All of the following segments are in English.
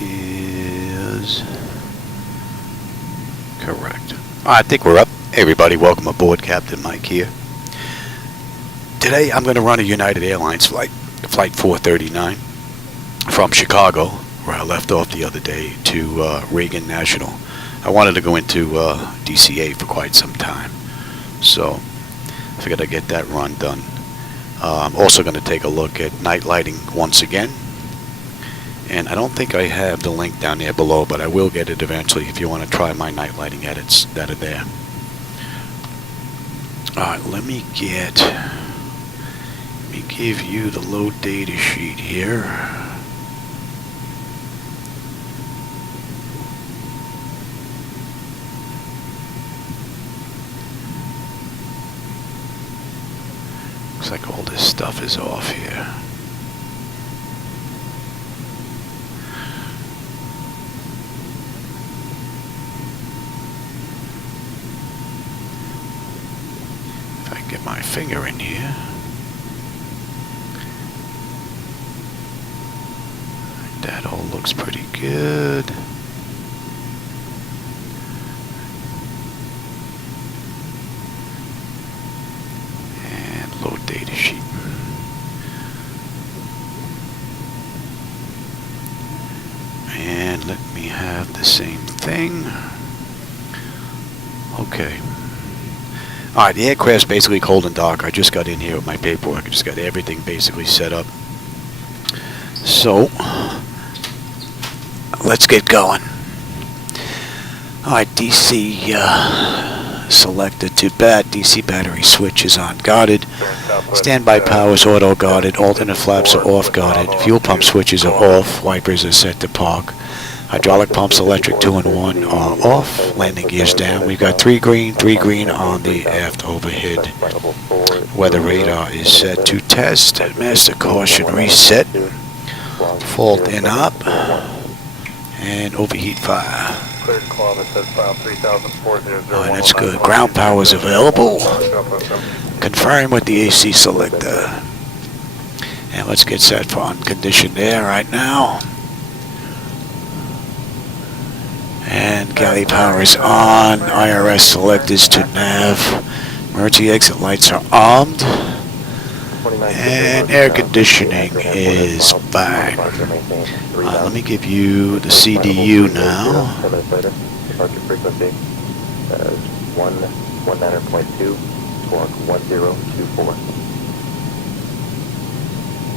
is correct. I think we're up. Hey everybody, welcome aboard. Captain Mike here. Today I'm going to run a United Airlines flight, Flight 439, from Chicago, where I left off the other day, to Regan National. I wanted to go into DCA for quite some time, so I figured I'd get that run done. I'm also going to take a look at night lighting once again. And I don't think I have the link down there below, but I will get it eventually if you want to try my night lighting edits that are there. Alright, let me give you the load data sheet here. Looks like all this stuff is off here. Get my finger in here. That all looks pretty good. And load data sheet. And let me have the same thing. Okay. Alright, the aircraft's basically cold and dark. I just got in here with my paperwork. I just got everything basically set up. So, let's get going. Alright, DC selected to bat. DC battery switch is on guarded. Standby power is auto guarded. Alternate flaps are off guarded. Fuel pump switches are off. Wipers are set to park. Hydraulic pumps, electric 2 and 1 are off. Landing gears down. We've got 3 green on the aft overhead. Weather radar is set to test. Master caution reset. Fault in op. And overheat fire. Oh, that's good. Ground power is available. Confirm with the AC selector. And let's get set for unconditioned air right now. And galley power is on. IRS selectors to nav. Emergency exit lights are armed. And air conditioning is back. Let me give you the CDU now. Departure frequency 119.2, squawk 1024.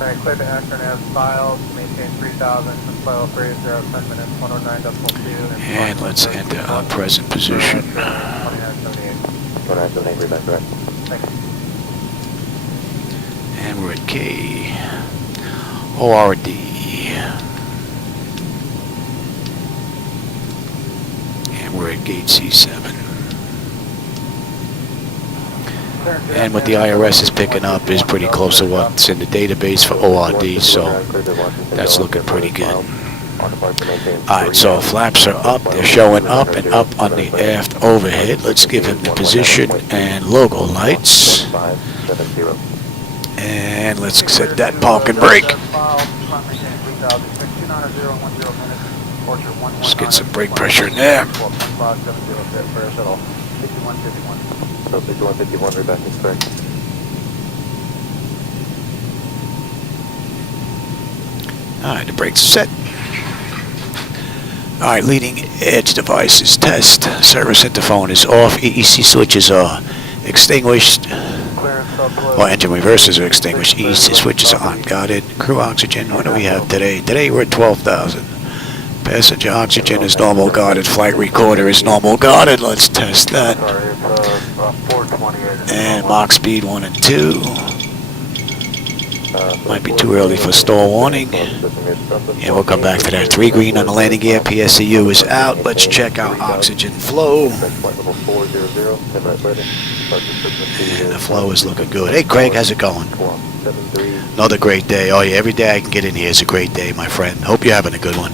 Alright, clear to Akron as filed, maintain 3000, file 30, 10 minutes, 109.2. And let's enter our present position. 2978, reback correct. Thank you. And we're at KORD. And we're at gate C7. And what the IRS is picking up is pretty close to what's in the database for ORD, so that's looking pretty good. Alright, so flaps are up, they're showing up and up on the aft overhead. Let's give him the position and logo lights. And let's set that park and brake. Let's get some brake pressure in there. 6151, reback is correct. Alright, the brakes are set. Alright, leading edge devices test. Service interphone is off. EEC switches are extinguished. Or engine reversers are extinguished. EEC switches are unguarded. Crew oxygen, what do we have today? Today we're at 12,000. Passenger oxygen is normal guarded. Flight recorder is normal guarded. Let's test that. And Mach speed 1 and 2. Might be too early for stall warning. Yeah, we'll come back to that. 3 green on the landing gear. PSEU is out. Let's check our oxygen flow. And the flow is looking good. Hey Craig, how's it going? Another great day. Oh yeah, every day I can get in here is a great day, my friend. Hope you're having a good one.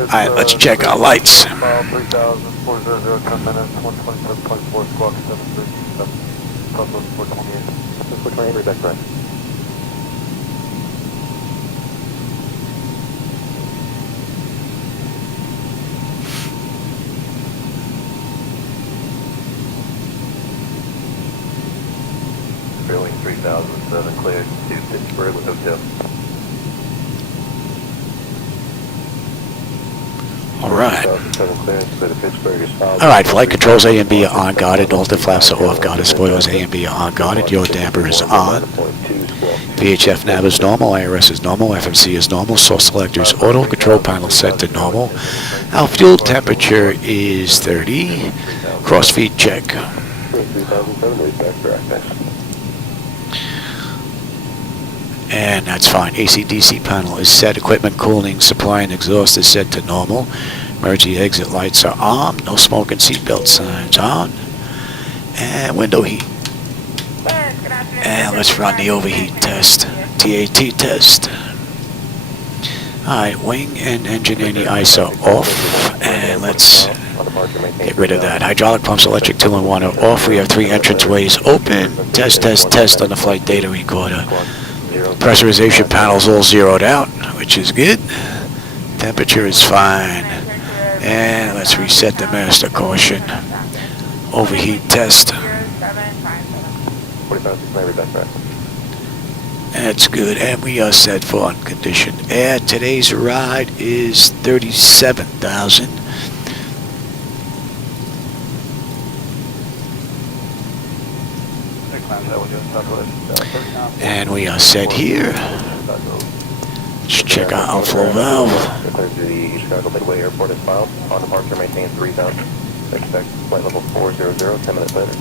Alright, let's check our lights. Boeing 3007 cleared to Pittsburgh with hotel. All right. 3007 clearance to Pittsburgh is filed. All right, flight controls A and B are on guarded, all the flaps are off guarded, spoilers A and B are on guarded, yaw damper is on, VHF nav is normal, IRS is normal, FMC is normal, source selector is auto, control panel set to normal, our fuel temperature is 30, cross feed check. 3007, read back direct. And that's fine. AC/DC panel is set. Equipment, cooling, supply, and exhaust is set to normal. Emergency exit lights are on. No smoke and seatbelt signs on. And window heat. And let's run the overheat test. TAT test. Alright, wing and engine anti-ice are off. And let's get rid of that. Hydraulic pumps, electric 2 and 1 are off. We have 3 entranceways open. Test, test, test on the flight data recorder. Pressurization panels all zeroed out, which is good. Temperature is fine. And let's reset the master caution. Overheat test. That's good. And we are set for unconditioned air. Today's ride is 37,000. And we are set here. Let's check our outflow valve. The Chicago Midway Airport is filed. On departure, maintain 3000. Expect flight level 400, 10 minutes later.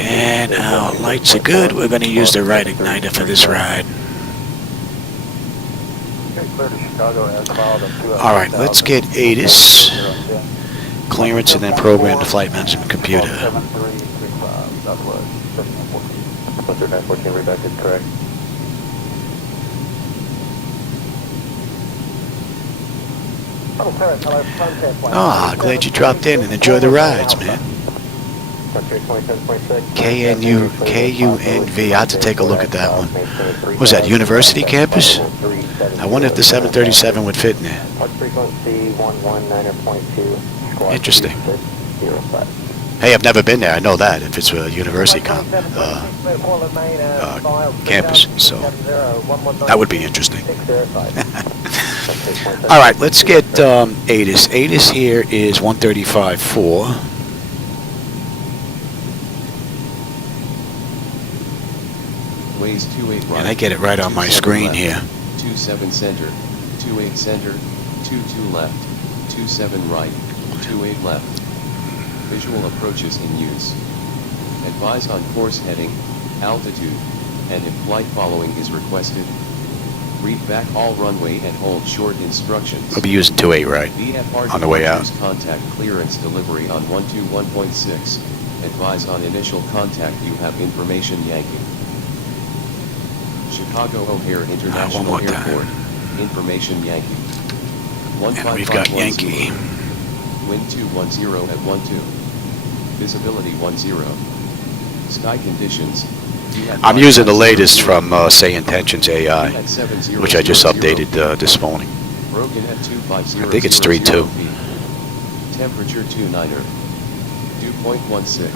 And our lights are good. We're going to use the right igniter for this ride. Alright, let's get ATIS clearance and then program the flight management computer. 914, read back is correct. Ah, glad you dropped in and enjoy the rides, man. KUNV, I have to take a look at that one. Was that University Campus? I wonder if the 737 would fit in there. Interesting. Hey, I've never been there. I know that, if it's a university campus, so that would be interesting. All right, let's get ATIS. ATIS here is 135.4. Ways 28 right. And I get it right on my screen left, here. 27 center, 28 center, 22 left, 27 right, 28 left. Visual approaches in use. Advise on course heading, altitude, and if flight following is requested. Read back all runway and hold short instructions. We'll be using 28 right VFR on the way out. Contact clearance delivery on 121.6. Advise on initial contact you have information Yankee. Chicago O'Hare International one more Airport. time. Information Yankee. And we've got Yankee. Wind 210 at 12. Visibility 10. Sky conditions. I'm using the latest from SayIntentions AI, which I just updated this morning. Broken at 250. I think it's 3.2. Temperature 29er. Dew point 16.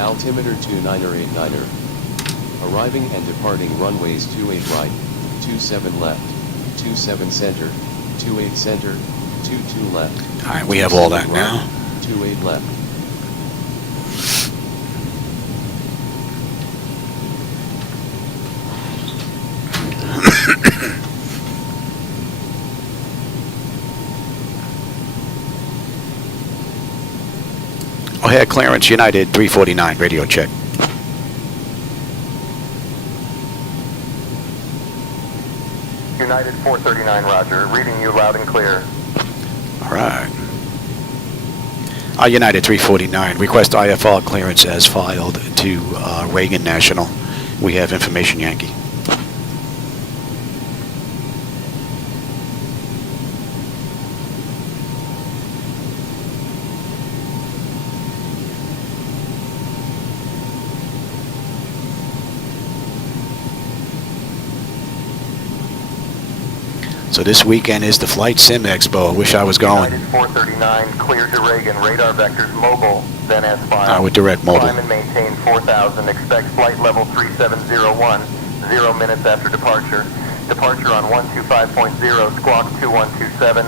Altimeter 29er. Arriving and departing runways 28 right, 27 left, 27 center, 28 center, 22 left. All right, we have all that now. 28 left. O'Hare clearance, United 349, radio check. United 439, roger. Reading you loud and clear. All right. United 349, request IFR clearance as filed to Regan National. We have information Yankee. So this weekend is the Flight Sim Expo. I wish I was going. United 439, clear to Reagan. Radar vectors mobile. then as filed. With direct mobile. Climb and maintain 4,000. Expect flight level 3701, 0 minutes after departure. Departure on 125.0, squawk 2127.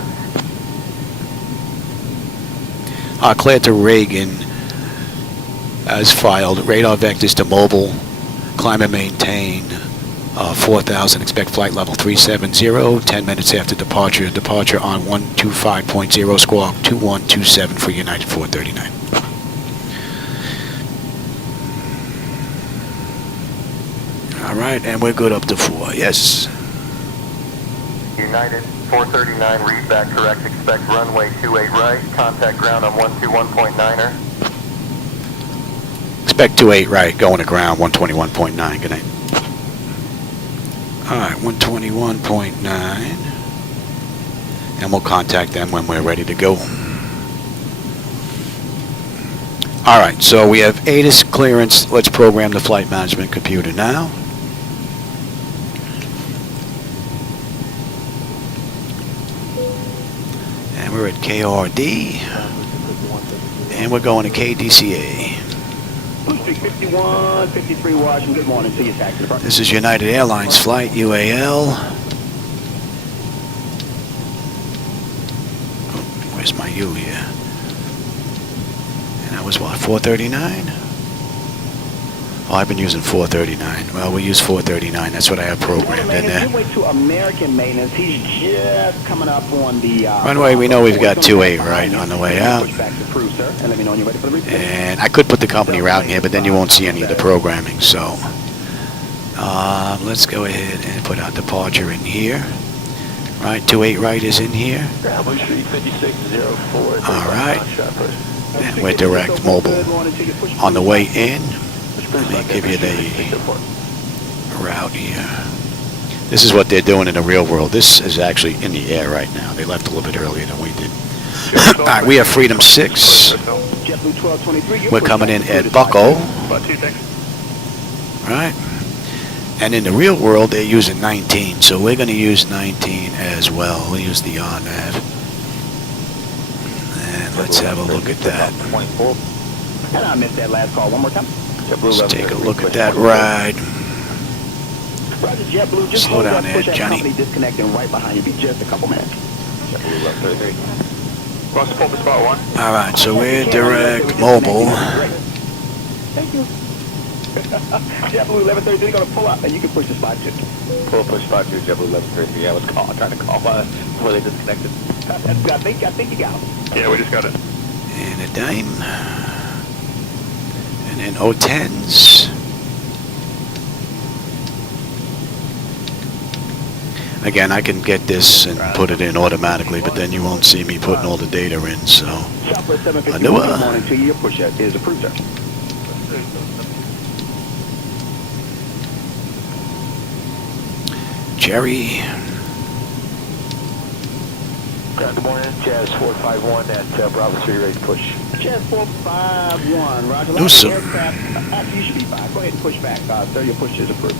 Cleared to Regan as filed. Radar vectors to mobile. Climb and maintain 4,000. Expect flight level 370. 10 minutes after departure. Departure on 125.0, squawk 2127 for United 439. All right, and we're good up to 4. Yes. United 439, read back correct. Expect runway 28 right. Contact ground on 121.9er. Expect 28 right, going to ground 121.9. Good night. All right, 121.9. And we'll contact them when we're ready to go. All right, so we have ATIS clearance. Let's program the flight management computer now. And we're at KORD. And we're going to KDCA. 51, 53 Washington, good morning to you, taxi department. This is United Airlines Flight, UAL. Oh, where's my U here? And that was what, 439? Oh, I've been using 439. Well, we use 439. That's what I have programmed in there. Wait to American maintenance. He's just coming up on the runway, we know we've got 28 right on the way out. Push back to crew, sir, and let me know when you're ready for the replay. And I could put the company route in here, but then you won't see any of the programming. So let's go ahead and put our departure in here. Right, 28 right is in here. Bravo Street 5604. All right. And we're direct mobile on the way in. Let me give you the route here. This is what they're doing in the real world. This is actually in the air right now. They left a little bit earlier than we did. All right, we have Freedom 6. We're coming in at Bucko. Right. And in the real world, they're using 19. So we're going to use 19 as well. We'll use the RNAV. And let's have a look at that. And I missed that last call one more time. Let's take a look at that ride. Roger, JetBlue, just Slow down push there, that Johnny. company disconnecting right behind you. Be just a couple minutes. All right, so we're direct mobile. Thank you. JetBlue 1133 going to pull up, and you can push the spot 2. Push spot 2, JetBlue 1133. Yeah, I was trying to call before they disconnected. I think you got them. Yeah, we just got it. And a dime. And then O10s. Again, I can get this and put it in automatically, but then you won't see me putting all the data in, so. Southwest 751, good morning to you. Your push is approved, sir. Jerry. Good morning, Jazz 451 at Bravo 3, ready to push. Jazz 451, Roger. Newsom. Actually, you should be fine. Go ahead and push back. Sir, your push is approved.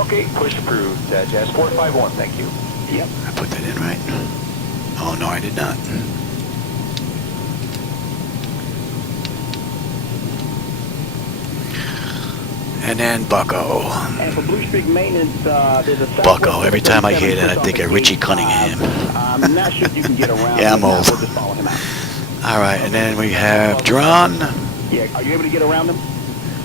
Okay, push approved. Jazz 451, thank you. Yep. I put that in right. Oh, no, I did not. And then Bucko. And for Blue Streak maintenance, there's a Bucko. Every time I hear that, I think of Richie Cunningham. I'm not sure if you can get around. Yeah, I'm old. We'll just follow him out. All right, and then we have Drawn. Yeah, are you able to get around him?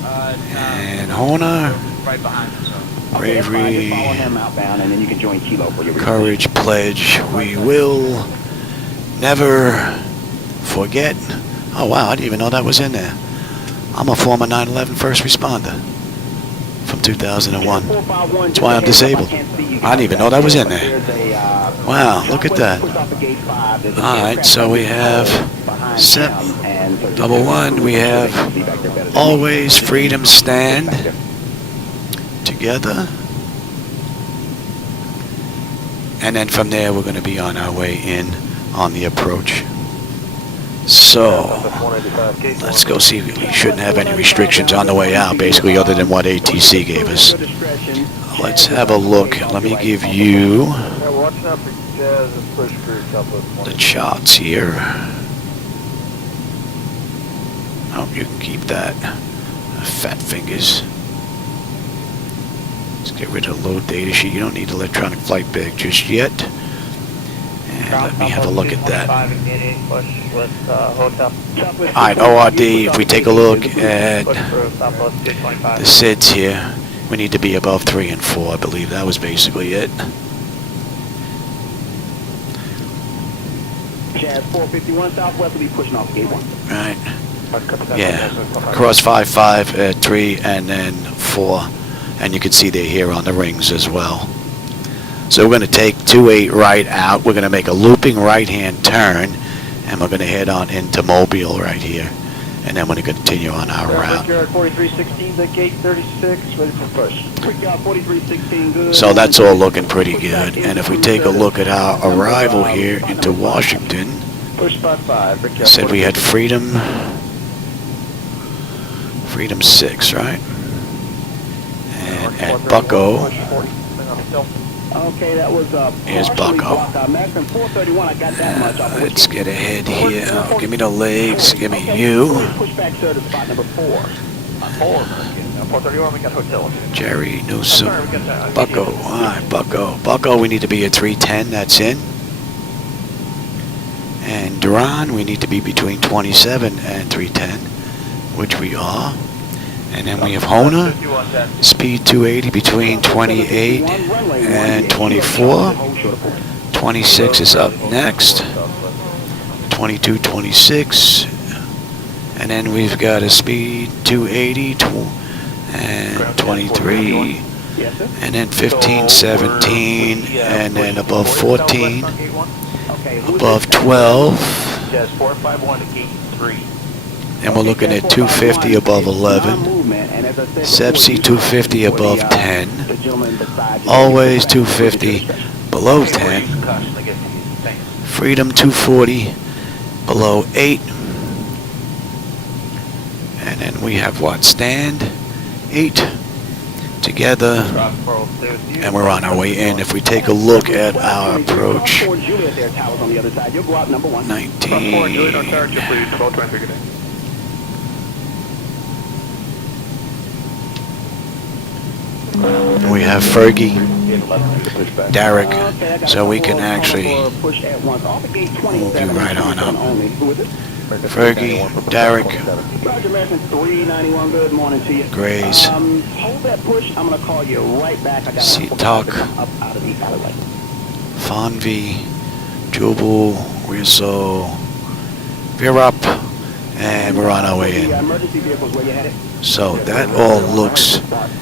And Horner. Right behind us. Okay, that's fine. Just Bravery. follow him outbound, and then you can join Kilo for your Courage Pledge. We will never forget. Oh, wow, I didn't even know that was in there. I'm a former 9/11 first responder from 2001. That's why I'm disabled. I didn't even know that was in there. Wow, look at that. All right, so we have SEP 11. We have Always Freedom Stand together. And then from there, we're going to be on our way in on the approach. So, let's go see. We shouldn't have any restrictions on the way out, basically, other than what ATC gave us. Let's have a look. Let me give you the charts here. Oh, you can keep that. Fat fingers. Let's get rid of the load data sheet. You don't need electronic flight bag just yet. And let me have a look at that. Alright, ORD, if we take a look at the SIDS here, we need to be above 3 and 4, I believe. That was basically it. Chad 451 Southwest will be pushing off gate 1. Right. Yeah. Cross 5-5 at 3 and then 4. And you can see they're here on the rings as well. So we're going to take 28 right out. We're going to make a looping right-hand turn. And we're going to head on into Mobile right here. And then we're going to continue on our route. 4316 at gate 36, ready for push. 4316 good. So that's all looking pretty good. And if we take a look at our arrival here into Washington, Push 55. I said we had Freedom 6, right? And at Bucko, Okay, that was here's Bucko. MECAN 431, I got that much off. Let's get ahead here. Oh, give me the legs. Give me you. Push back, sir, to spot number 4. 431, we got hotel. Jerry Newsom. Bucko. All right, Bucko. Bucko, we need to be at 310. That's in. And Duran, we need to be between 27 and 310, which we are. And then we have Hona, speed 280 between 28 and 24. 26 is up next. 22, 26. And then we've got a speed 280 and 23. And then 15, 17. And then above 14. Above 12. And we're looking at 250 above 11. Sepsi 250 above 10. Always 250 below 10. Freedom 240 below 8. And then we have what? Stand 8 together. And we're on our way in. If we take a look at our approach, 19. We have Fergie, Derek, so we can actually move you right on up. Fergie, Derek, Grays, Seatalk, Fonvi, Jubal, Rizzo, we're up, and we're on our way in. So that all looks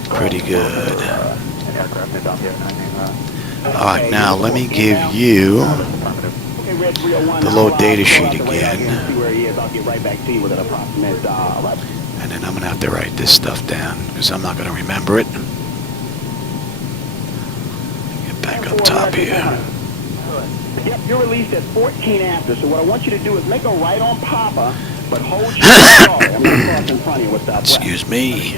pretty good. Alright, now let me give you the load data sheet again. And then I'm going to have to write this stuff down because I'm not going to remember it. Get back up top here. Yep, you're released at 14 after, so what I want you to do is make a right on Papa, but hold your I'm going to cross in front of you with that. Excuse me.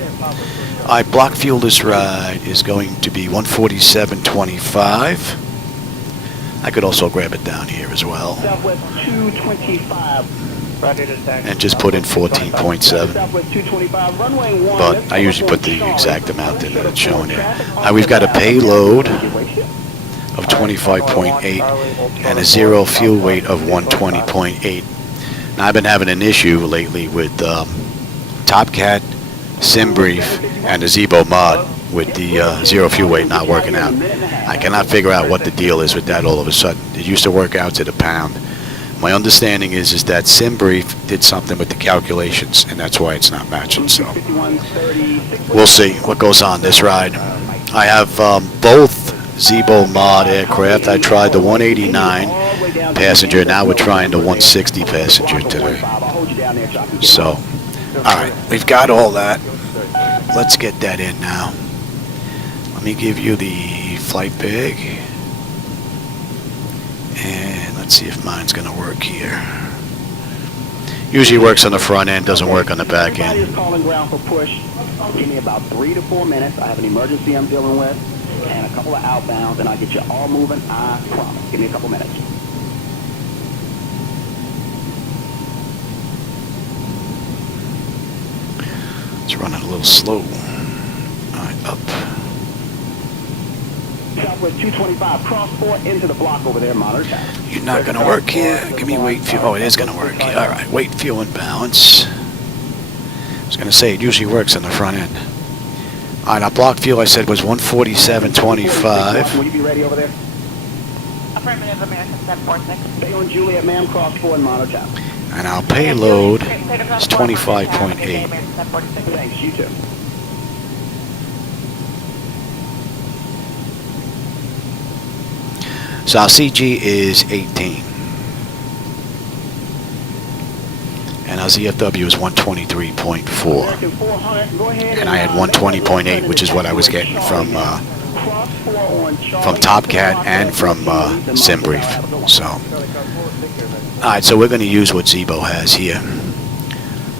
Alright, block fuel this ride is going to be 147.25. I could also grab it down here as well. Southwest 225. And just put in 14.7. But I usually put the exact amount in that it's showing here. We've got a payload of 25.8 and a zero fuel weight of 120.8. Now I've been having an issue lately with Topcat, SimBrief, and the Zibo mod with the zero fuel weight not working out. I cannot figure out what the deal is with that all of a sudden. It used to work out to the pound. My understanding is that SimBrief did something with the calculations, and that's why it's not matching. So we'll see what goes on this ride. I have both Zibo mod aircraft. I tried the 189 passenger. Now we're trying the 160 passenger today. So, all right, we've got all that. Let's get that in now. Let me give you the flight bag. And let's see if mine's going to work here. Usually works on the front end, doesn't work on the back end. Everybody is calling ground for push. Give me about 3 to 4 minutes. I have an emergency I'm dealing with and a couple of outbounds, and I'll get you all moving. I promise. Give me a couple minutes. running a little slow. Alright, up. Southwest 225, cross 4 into the block over there, monitor tower. You're not going to work here. Give me weight, fuel. Oh, it is going to work. Alright, weight, fuel, and balance. I was going to say, it usually works on the front end. Alright, our block fuel I said was 147.25. Will you be ready over there? Affirmative, American 746. Stay on Juliet, ma'am, cross 4 and monitor tower. And our payload is Is 25.8. Thanks, you too. So our CG is 18. And our ZFW is 123.4. American 400, go ahead And I had 120.8, which is what I was getting from TopCat and from SimBrief. So, alright, so we're going to use what Zibo has here.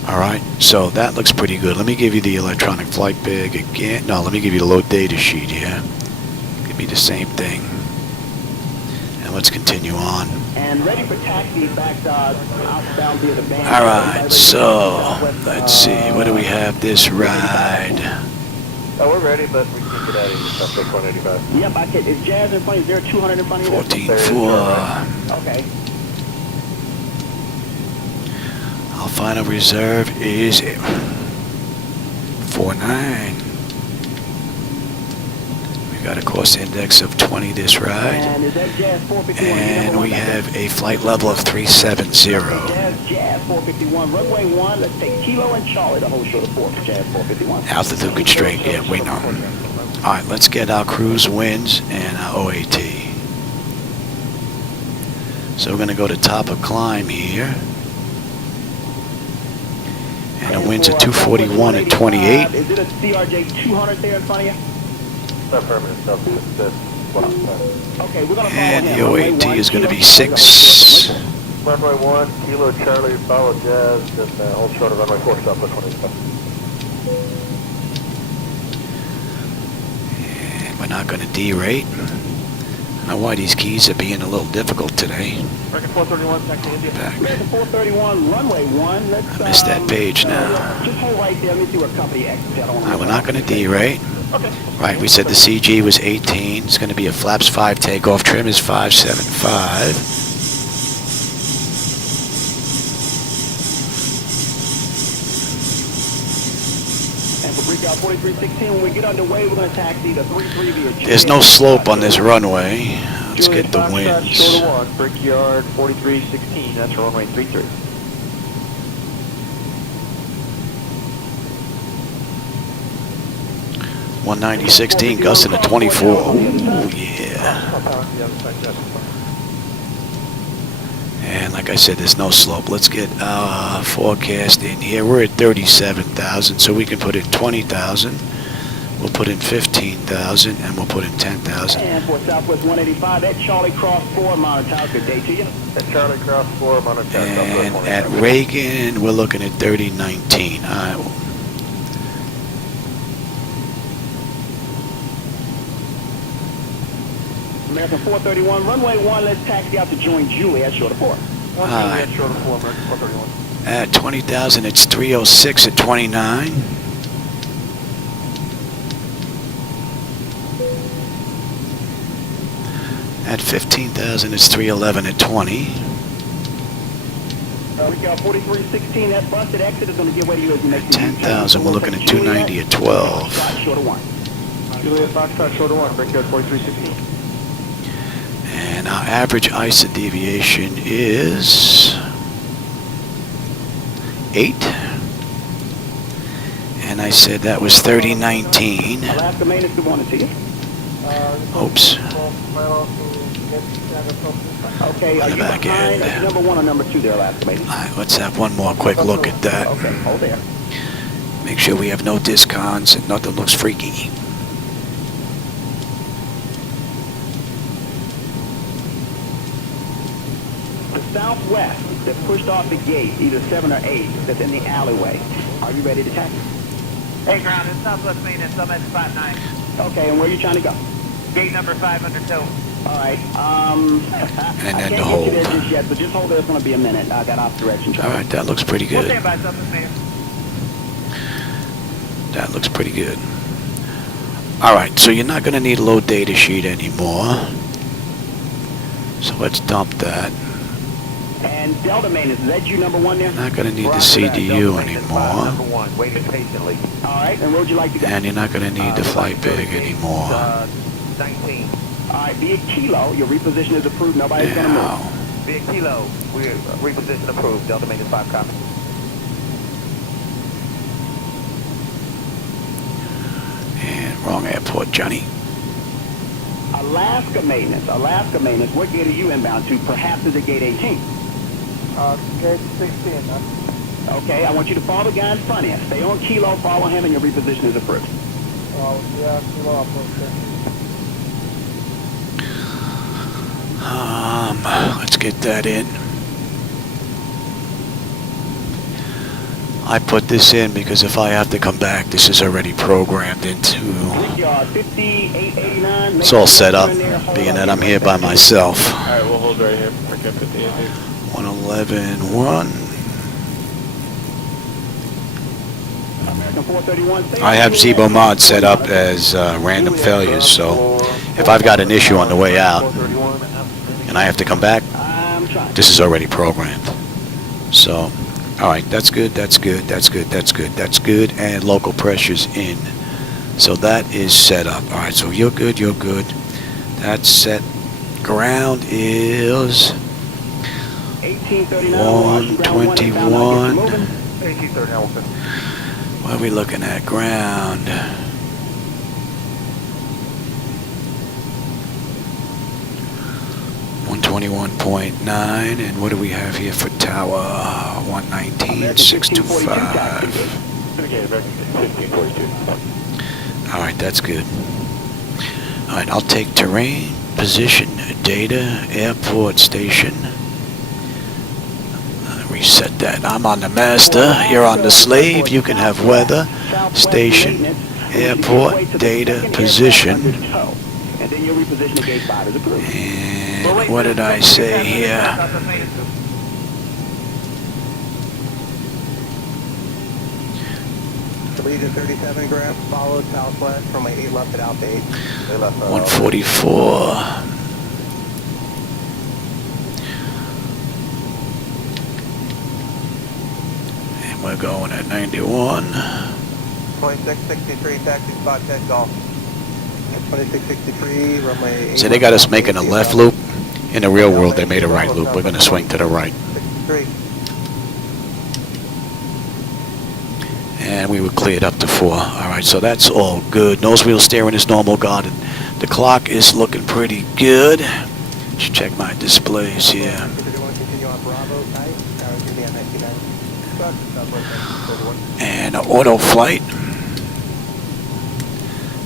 Alright, so that looks pretty good. Let me give you the electronic flight bag again. No, let me give you the load data sheet here. Give me the same thing. And let's continue on. And ready for taxi back outbound via the band. Alright, so let's see. What do we have this ride? Oh, we're ready, but we can get out of here. Suspect 185. Yep, I can. Is Jazz in front of you? Is there 200 in front of you? 14.4. Okay. Our final reserve is 4.9. We got a cost index of 20 this ride. And is that Jazz 451? And we have a flight level of 370. Jazz 451, runway 1. Let's take Kilo and Charlie to hold short of 4 for Jazz 451. Altitude constraint, yeah, we know. Alright, let's get our cruise winds and our OAT. So we're going to go to top of climb here. And the winds are 241 at 28. Is it a CRJ 200 there in front of you? Affirmative. Okay, we're going to follow And him. the OAT is going to be 6. Runway 1, Kilo Charlie, follow Jazz, and hold short of runway 4, Southwest 185. And we're not going to derate. I don't know why these keys are being a little difficult today. American 431, taxi India. Back. American 431, runway 1. Let's, I missed that page now. Just hold right there. Let me see what company exits. We're not going to derate. Right, we said the CG was 18. It's going to be a flaps 5 takeoff. Trim is 575. And for breakout 4316, when we get underway, we're going to taxi the 33 via There's no slope on this runway. Let's get the winds. Short of 1, Brickyard 4316, that's runway 33. $190.16, gusting to 24. Oh, yeah. And like I said, there's no slope. Let's get forecast in here. We're at 37,000, so we can put in 20,000. We'll put in 15,000, and we'll put in 10,000. And for Southwest 185, that Charlie Cross 4, monitor tower, good day to you. At Charlie Cross 4, monitor tower, And Southwest at 185. Reagan, we're looking at 3019. American 431, runway 1, let's taxi out to join Julie at short of 4. At short of 4, American 431. At 20,000, it's 306 at 29. At 15,000, it's 311 at 20. We got 4316, that busted exit is going to give way to you as you make At 10,000, we're looking at 290 at 12. Short of 1. Juliet Foxtrot, short of 1, Brickyard 4316. And our average ISA deviation is 8. And I said that was 3019. Alaska maintenance, good morning to you. Oops. Okay, are the you back behind end. number 1 or number 2 there, Alaska maintenance? All right, let's have one more quick look at that. Okay, hold there. Make sure we have no discons and nothing looks freaky. The Southwest that pushed off the gate, either 7 or 8, that's in the alleyway. Are you ready to taxi? Hey, ground, it's Southwest maintenance. I'm at spot 9. Okay, and where are you trying to go? Gate number 502. All right, And I then can't the get hold. you there just yet, so just hold there. It's going to be a minute. I got off direction. All right, that looks pretty We'll good. stand by Southwest maintenance. That looks pretty good. Alright, so you're not going to need a low data sheet anymore. So let's dump that. And Delta maintenance, is that you number one there? Not going to need the CDU anymore. Number one, waiting patiently. All right, and where would you like to go? And you're not going to need the flight bag anymore. 19. All right, be a kilo. Your reposition is approved. Nobody's going to move. Now, Be a kilo. We're reposition approved. Delta maintenance 5 copy. and wrong airport, Johnny. Alaska maintenance, what gate are you inbound to? Perhaps is it gate 18? Gate 16, Okay, I want you to follow the guy in front of you. Stay on kilo, follow him, and your reposition is approved. yeah, kilo approach. Let's get that in. I put this in because if I have to come back, this is already programmed into. Brickyard 5889. It's all set up, being that I'm here by myself. All right, we'll hold right here. Brickyard 58. 111.1. American 431. I have Zibo mod set up as random failures, so if I've got an issue on the way out and I have to come back, this is already programmed. So, alright, that's good, that's good, that's good, that's good, that's good, and local pressure's in. So that is set up. Alright, so you're good, you're good. That's set. Ground is 121. 1830 What are we looking at? Ground. 121.9, and what do we have here for tower? 119.625. All right, that's good. All right, I'll take terrain, position, data, airport station. Reset that. I'm on the master. You're on the slave. You can have weather, station, airport, data, position. And then your reposition at gate 5 is approved. And what did I say here? Legion 37 grab, followed southwest from my 8 left at Alpha 8. 144. And we're going at 91. 2663, taxi spot 10 golf. 2663, runway 8. So they got us making a left loop. In the real world, they made a right loop. We're going to swing to the right. 63. And we were cleared up to 4. Alright, so that's all good. Nose wheel steering is normal guarded. The clock is looking pretty good. Let's check my displays here. And auto flight.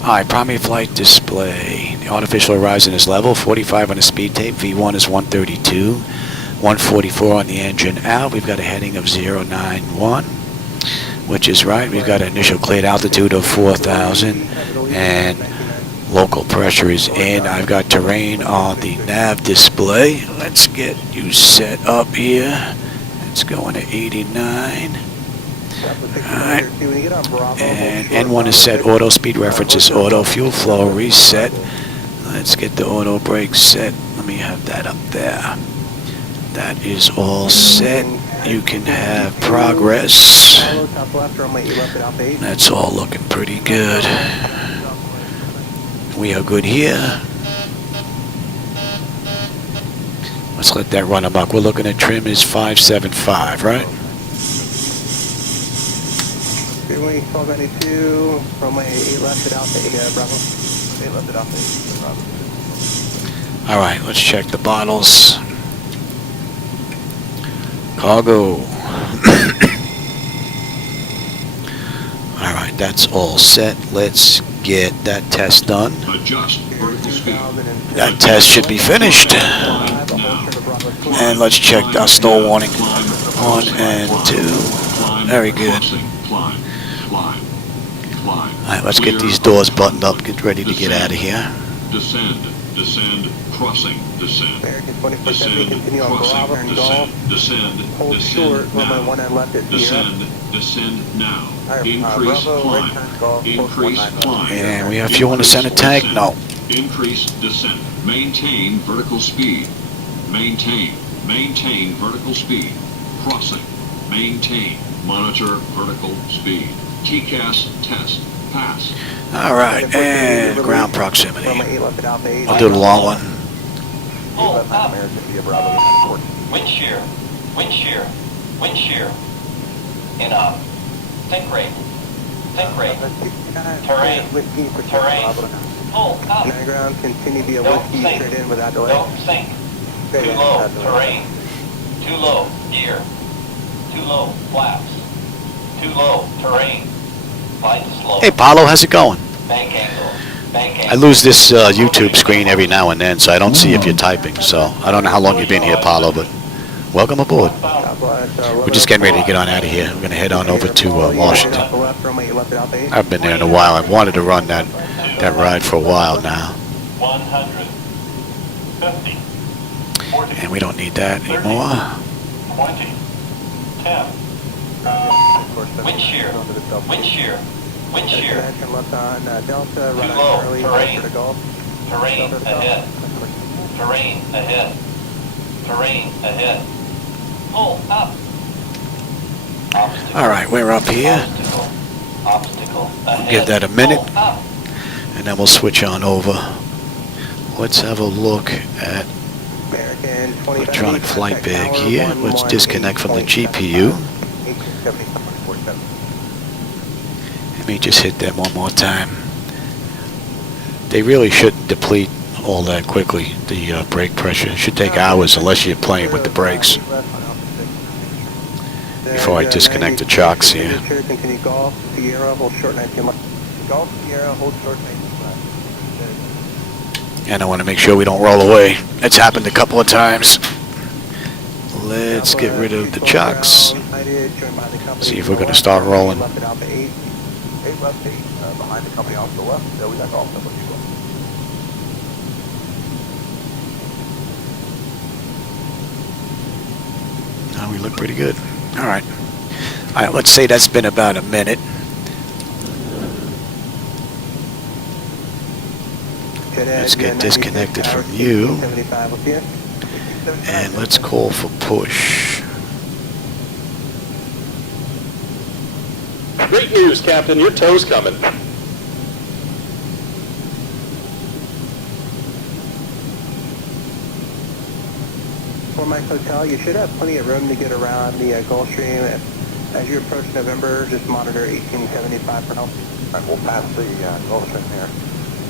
Alright, primary flight display. The artificial horizon is level. 45 on the speed tape. V1 is 132. 144 on the engine out. We've got a heading of 091. Which is right. We've got an initial cleared altitude of 4,000 and local pressure is in. I've got terrain on the nav display. Let's get you set up here. It's going to 89. Alright. And N1 is set. Auto speed reference is auto. Fuel flow reset. Let's get the auto brake set. Let me have that up there. That is all set. You can have progress. That's all looking pretty good. We are good here. Let's let that run amok. We're looking at trim is 575, right? 1292, runway 8 left at Alpha 8, Bravo. 8 left at Alpha 8, Bravo. Alright, let's check the bottles. Cargo. Alright, that's all set. Let's get that test done. Adjust vertical speed. That test should be finished. And let's check our stall warning. 1 and 2. Very good. Alright, let's get these doors buttoned up. Get ready to get out of here. Descend, descend, crossing, descend. American 2470, continue on Bravo and Golf. Descend, Hold short, runway 19 left at Sierra. descend, Descend now. Alright, Increase Bravo, climb. return golf, Increase 4.9. climb. And we have fuel in the center tank? Descend. No. Increase descent. Maintain vertical speed. Maintain. Maintain vertical speed. Crossing. Maintain. Monitor vertical speed. TCAS test. Pass. All right, and ground proximity. Runway 8 left at Alpha 8. I'll do the long one. Pull Left up. American via Bravo, United 14. Wind shear. Wind shear. Wind shear. In a think rate. Think rate. Terrain. Whiskey for Terrain. Bravo. Pull up. 9 ground, continue via Don't Whiskey sink. straight in without delay. Don't sink. Straight Too in low. without delay. Terrain. Too low. Gear. Too low. Flaps. Too low. Terrain. Flight slow. Hey, Paulo, how's it going? Bank angle. Bank angle. I lose this YouTube screen every now and then, so I don't see if you're typing. So I don't know how long you've been here, Paulo, but welcome aboard. We're just getting ready to get on out of here. We're going to head on over to Washington. I haven't been there in a while. I've wanted to run that ride for a while now. 100. 50. 40. And we don't need that anymore. 20. 10. Wind shear. Wind shear. Wind shear. Delta, Too run low. Charlie, Terrain. Delta to Golf. Terrain Delta to Golf. ahead. Terrain ahead. Terrain ahead. Pull up. Obstacle. All right, we're up here. Obstacle. Obstacle ahead. Give that a minute. Pull up. And then we'll switch on over. Let's have a look at American electronic flight bag here. Let's disconnect from the GPU. Let me just hit that one more time. They really shouldn't deplete all that quickly, the brake pressure. It should take hours unless you're playing with the brakes. Before I disconnect the chocks here. Continue Golf, Sierra, hold short 19 left. Golf, Sierra, hold short 19 left. And I want to make sure we don't roll away. It's happened a couple of times. Let's get rid of the chocks. See if we're going to start rolling. Behind the company off the left. So we got golf number 2. Oh, we look pretty good. All right. All right, let's say that's been about a minute. Let's get disconnected from you. And let's call for push. Great news, Captain. Your tow's coming. For Mike Hotel, you should have plenty of room to get around the Gulfstream. As you approach November, just monitor 1875 for now. All right, we'll pass the Gulfstream here.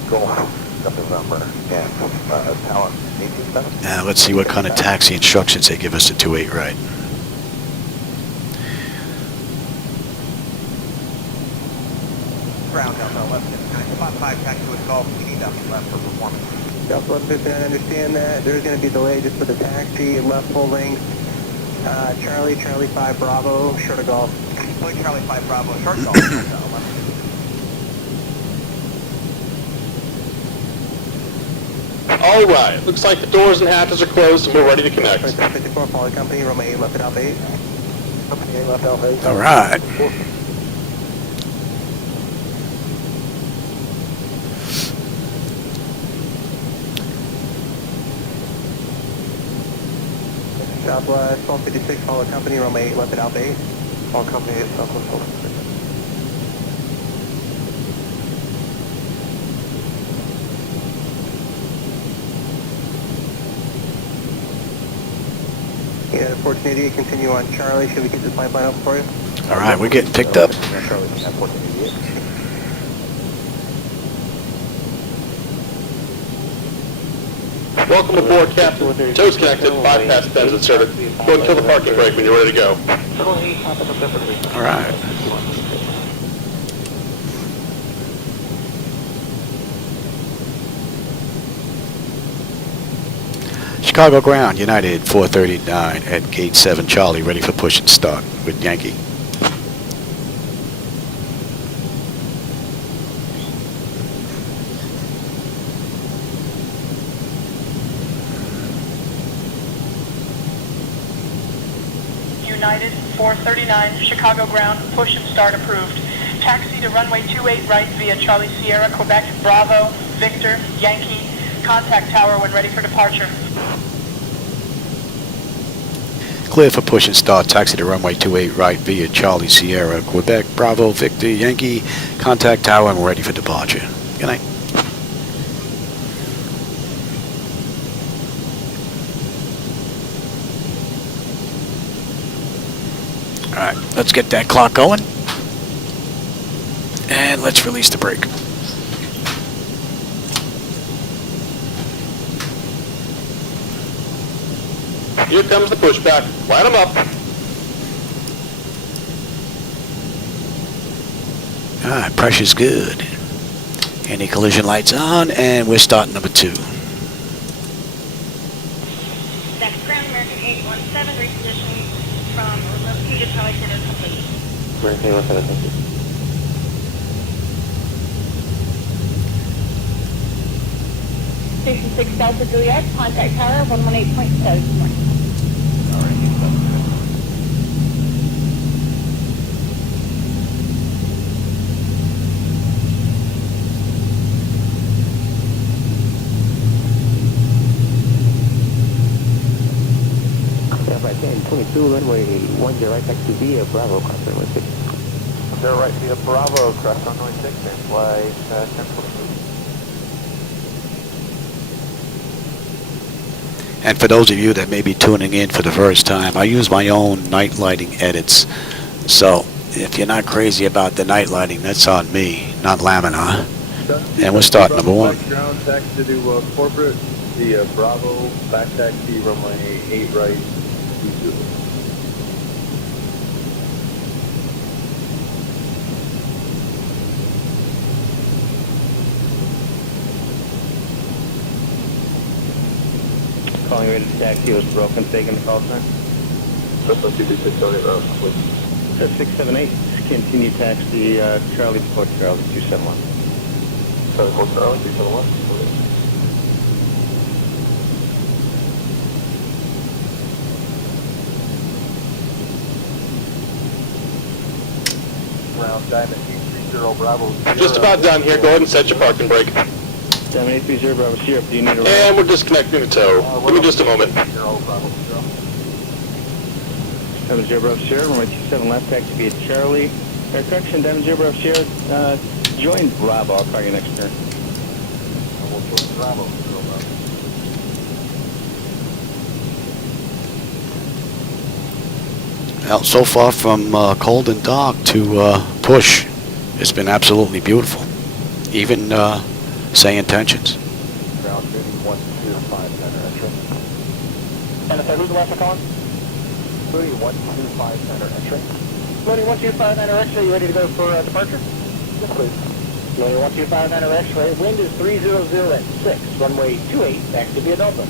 Gulf of November and Talent 1870. Now let's see what kind of taxi instructions they give us to 28 right. Ground Delta 1159. About 5 taxi with Golf, PD left for performance. Delta 1159, I understand that. There's going to be a delay just for the taxi, left full length. Charlie 5 Bravo, short of Golf. Charlie 5 Bravo, short Golf. All right. Looks like the doors and hatches are closed and we're ready to connect. 54, Poly Company, Roma 8 left at Alpha 8. Company 8 left Alpha 8. All right. Southwest 1256, Poly Company, Roma 8 left at Alpha 8. Poly Company 8, Southwest 1256. United 1488, continue on Charlie. Should we get this pipeline up for you? All right, we're getting picked up. Charlie, 1488. Welcome aboard, Captain. Tow's connected. 5 past 10 is inserted. Go and kill the parking brake when you're ready to go. All right. Chicago ground, United 439 at gate 7 Charlie, ready for push and start with Yankee. United 439, Chicago ground, push and start approved. Taxi to runway 28 right via Charlie Sierra, Quebec, Bravo, Victor, Yankee. Contact tower when ready for departure. Clear for push and start. Taxi to runway 28 right via Charlie Sierra, Quebec, Bravo, Victor, Yankee. Contact tower and we're ready for departure. Good night. Alright, let's get that clock going. And let's release the brake. Here comes the pushback. Line them up. Alright, pressure's good. Anti-collision lights on, and we're starting number 2. That's ground American 817, repositioning from remote 2 to Charlie Center complete. American 817, thank you. Station 6 Delta Juliet, contact tower 118.7. Right, 22, runway 10, right back to via Bravo, cross runway 6. They're right via Bravo, cross runway 6, and flight 1042. And for those of you that may be tuning in for the first time, I use my own night lighting edits. So if you're not crazy about the night lighting, that's on me, not Laminar. And we'll start number 1. Ground taxi to corporate via Bravo, back taxi runway 8 right. Calling rated taxi was broken, taking the call sign. That's 236 on it, please. 678, continue taxi Charlie Port Charlie 271. Charlie Port Charlie 271. Ground Diamond 830 Bravo. Just about done here. Go ahead and set your parking brake. Diamond 830 Bravo Sierra, do you need a round? And we're disconnecting the tow. Give me just a moment. 70 Bravo Sierra, runway 27 left, taxi via Charlie. Air correction, Diamond 0 Bravo Sierra, join Bravo, I'll call you next turn. We'll join Bravo. Well, so far from cold and dark to push, it's been absolutely beautiful. Even SayIntentions. Ground moving 125 center entry. And who's the last one calling? Moving 125 center entry. Loading 125 niner X-ray, you ready to go for departure? Yes, please. Loading 125 niner X-ray, wind is 300 at 6, runway 28, back to via Delta.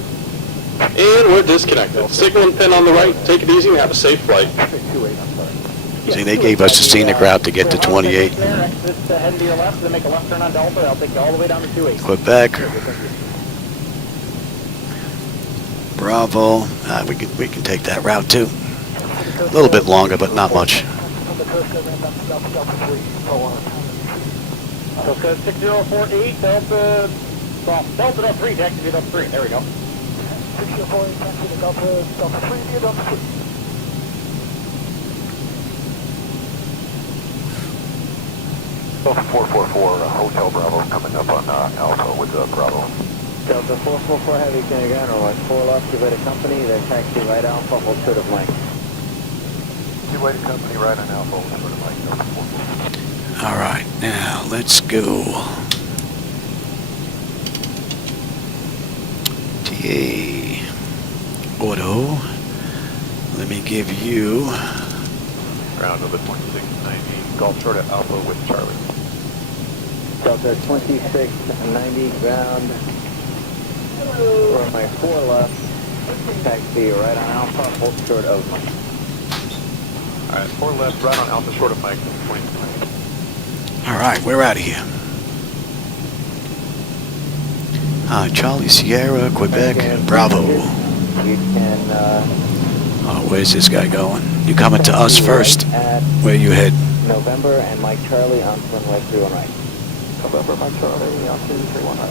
And we're disconnected. Signal and pin on the right. Take it easy and have a safe flight. 28, I'm sorry. See, they gave us the scenic route to get to 28. Head to your left, then make a left turn on Delta. I'll take you all the way down to 28. Quebec. Bravo. We can take that route too. A little bit longer, but not much. Delta 6048, Delta, well, Delta 3, taxi via Delta 3. There we go. 6048, taxi to Delta 3 via Delta 3. Delta 444, Hotel Bravo coming up on Alpha with Bravo. Delta 444 Heavy, can you go runway 4 left, give it a company, then taxi right Alpha, hold short of length. Two-way company right on Alpha, hold short of length, Delta 444. All right, now let's go. TA Auto. Let me give you Ground number 2690, Gulf short of Alpha with Charlie. Delta 2690, ground, runway 4 left, taxi right on Alpha, hold short of Mike. Alright, 4 left, right on Alpha, short of Mike, 2020. All right, we're out of here. Charlie Sierra, Quebec, Bravo. You can, Oh, where's this guy going? You coming to us first. Where you head? November and Mike Charlie on runway 31 right. November, Mike Charlie on 31 right.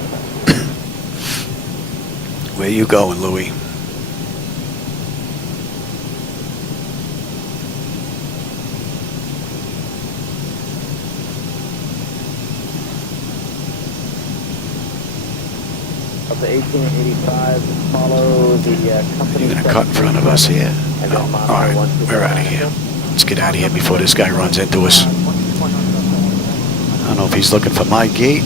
Where you going, Louis? Of the 1885, follow the company. You're gonna cut in front of us here? No. All right, we're out of here. Let's get out of here before this guy runs into us. I don't know if he's looking for my gate.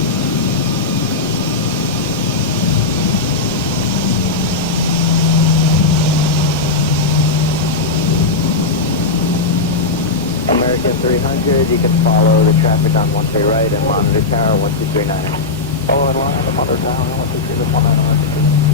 American 300, you can follow the traffic on 13 right and monitor tower 1239. Follow in line, monitor tower 1239.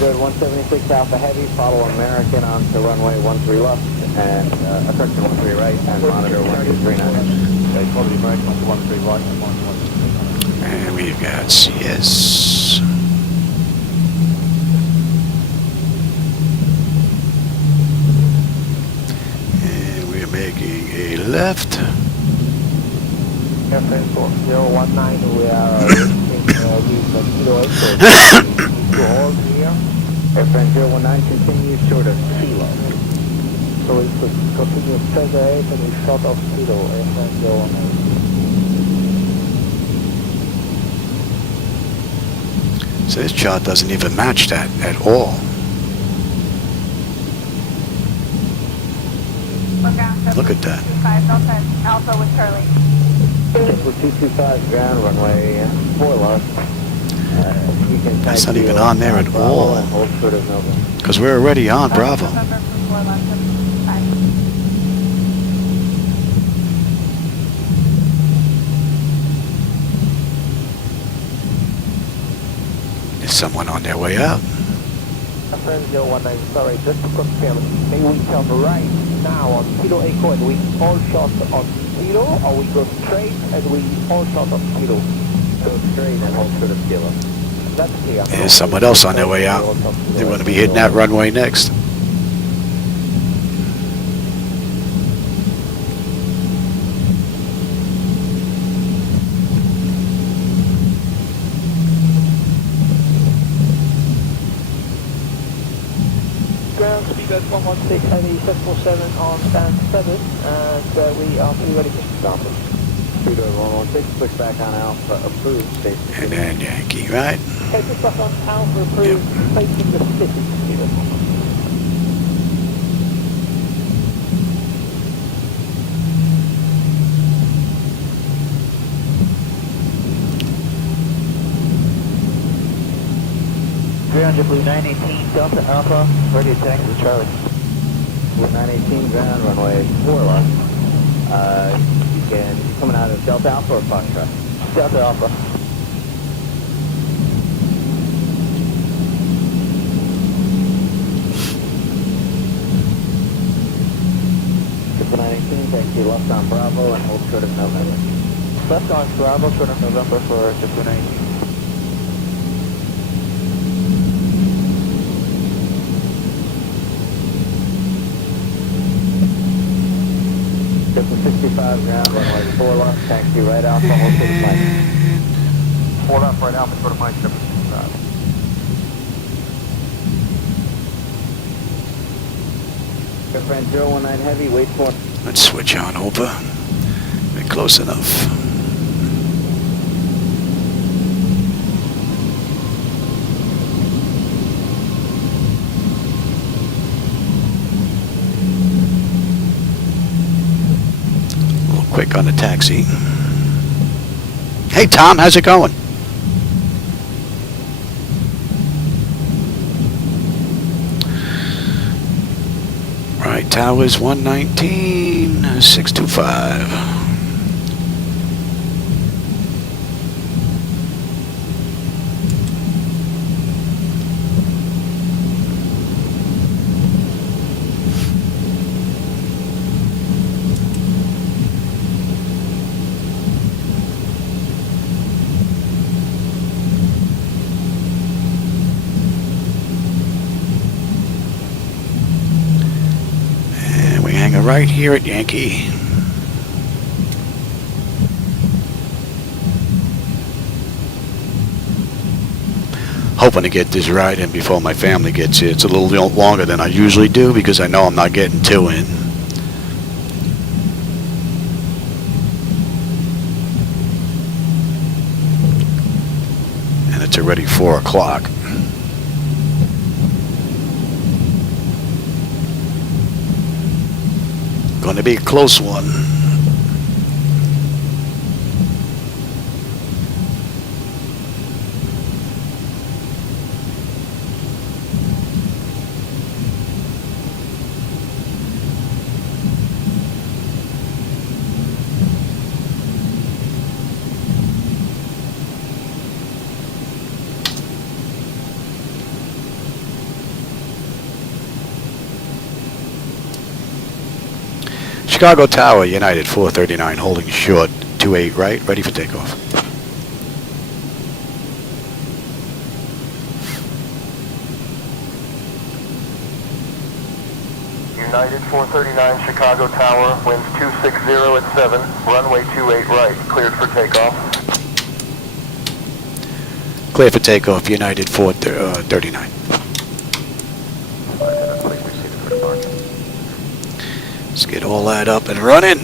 Good 176 Alpha Heavy, follow American onto runway 13 left and correction 13 right and monitor 1239. Okay, follow the American onto 13 right and monitor 1239. And we've got CS. And we're making a left. Airplane 4019, we are reaching the Kilo 8 to all here. Airplane 019 continues short of Kilo. So we could continue straight ahead and we short of Kilo, airplane 019. So this chart doesn't even match that at all. Look at that. Alpha with Charlie. With 225 ground runway 4 left. That's not even on there at all. Hold short of Nova. Because we're already on Bravo. There's someone on their way out. Friend 019, sorry, just to confirm, may we turn right now on Kilo Echo and we all shot on Kilo, or we go straight and we all shot on Kilo? Go straight and hold short of Kilo. That's clear. There's someone else on their way out. They want to be hitting that runway next. Ground speed at 116, heavy 747 on stand 7, and we are pretty ready for start. Speed over 116, push back on Alpha, approved, station. And then Yankee, right? Okay, push back on Alpha, approved, facing the city. Blue 918, Delta Alpha, ready to taxi Charlie. Blue 918 ground runway 4 left. You can coming out of Delta Alpha or Foxtrot? Delta Alpha. Delta 918, taxi left on Bravo and hold short of November. Left on Bravo, short of November for Delta 918. Delta 65 ground, runway 4 left, taxi right Alpha, hold short of Mike. 4 left, right Alpha, short of Mike, 765. Airframe 019 heavy, wait for. Let's switch on over. We're close enough. Quick on the taxi. Hey Tom, how's it going? Right, towers 119, 625. right here at Yankee. Hoping to get this ride in before my family gets here. It's a little longer than I usually do because I know I'm not getting 2 in. And it's already 4 o'clock. Going to be a close one. Chicago Tower, United 439, holding short, 28 right, ready for takeoff. United 439, Chicago Tower, winds 260 at 7, runway 28 right, cleared for takeoff. Clear for takeoff, United 439. Let's get all that up and running.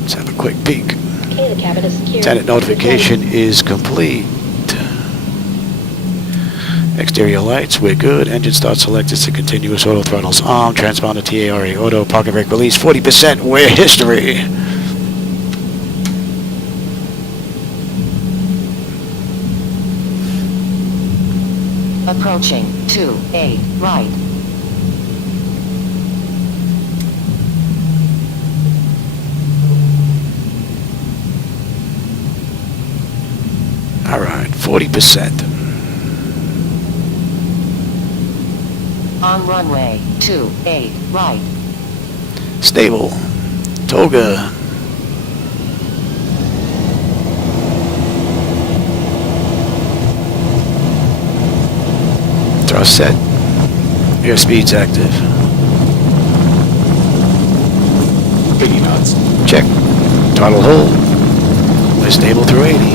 Let's have a quick peek. Okay, the cabin is secure. Tenant notification is complete. Exterior lights, we're good. Engine start selected to continuous auto throttles on. Transponder TARA auto, parking brake release 40%. We're history. Approaching 28 right. All right, 40%. On runway 28 right. Stable. Toga. Thrust set. Airspeed's active. Biggie knots. Check. Throttle hold. We're stable through 80.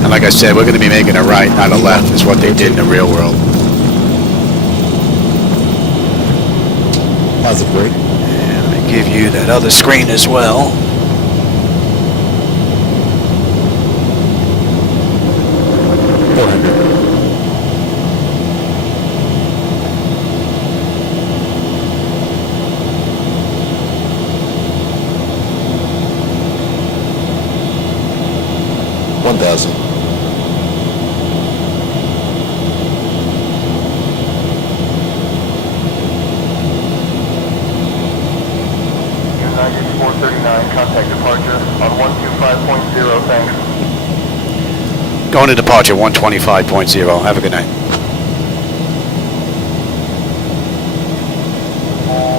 And like I said, we're going to be making a right, not a left, is what they did in the real world. Positive brake. And let me give you that other screen as well. Going to departure 125.0. Have a good night.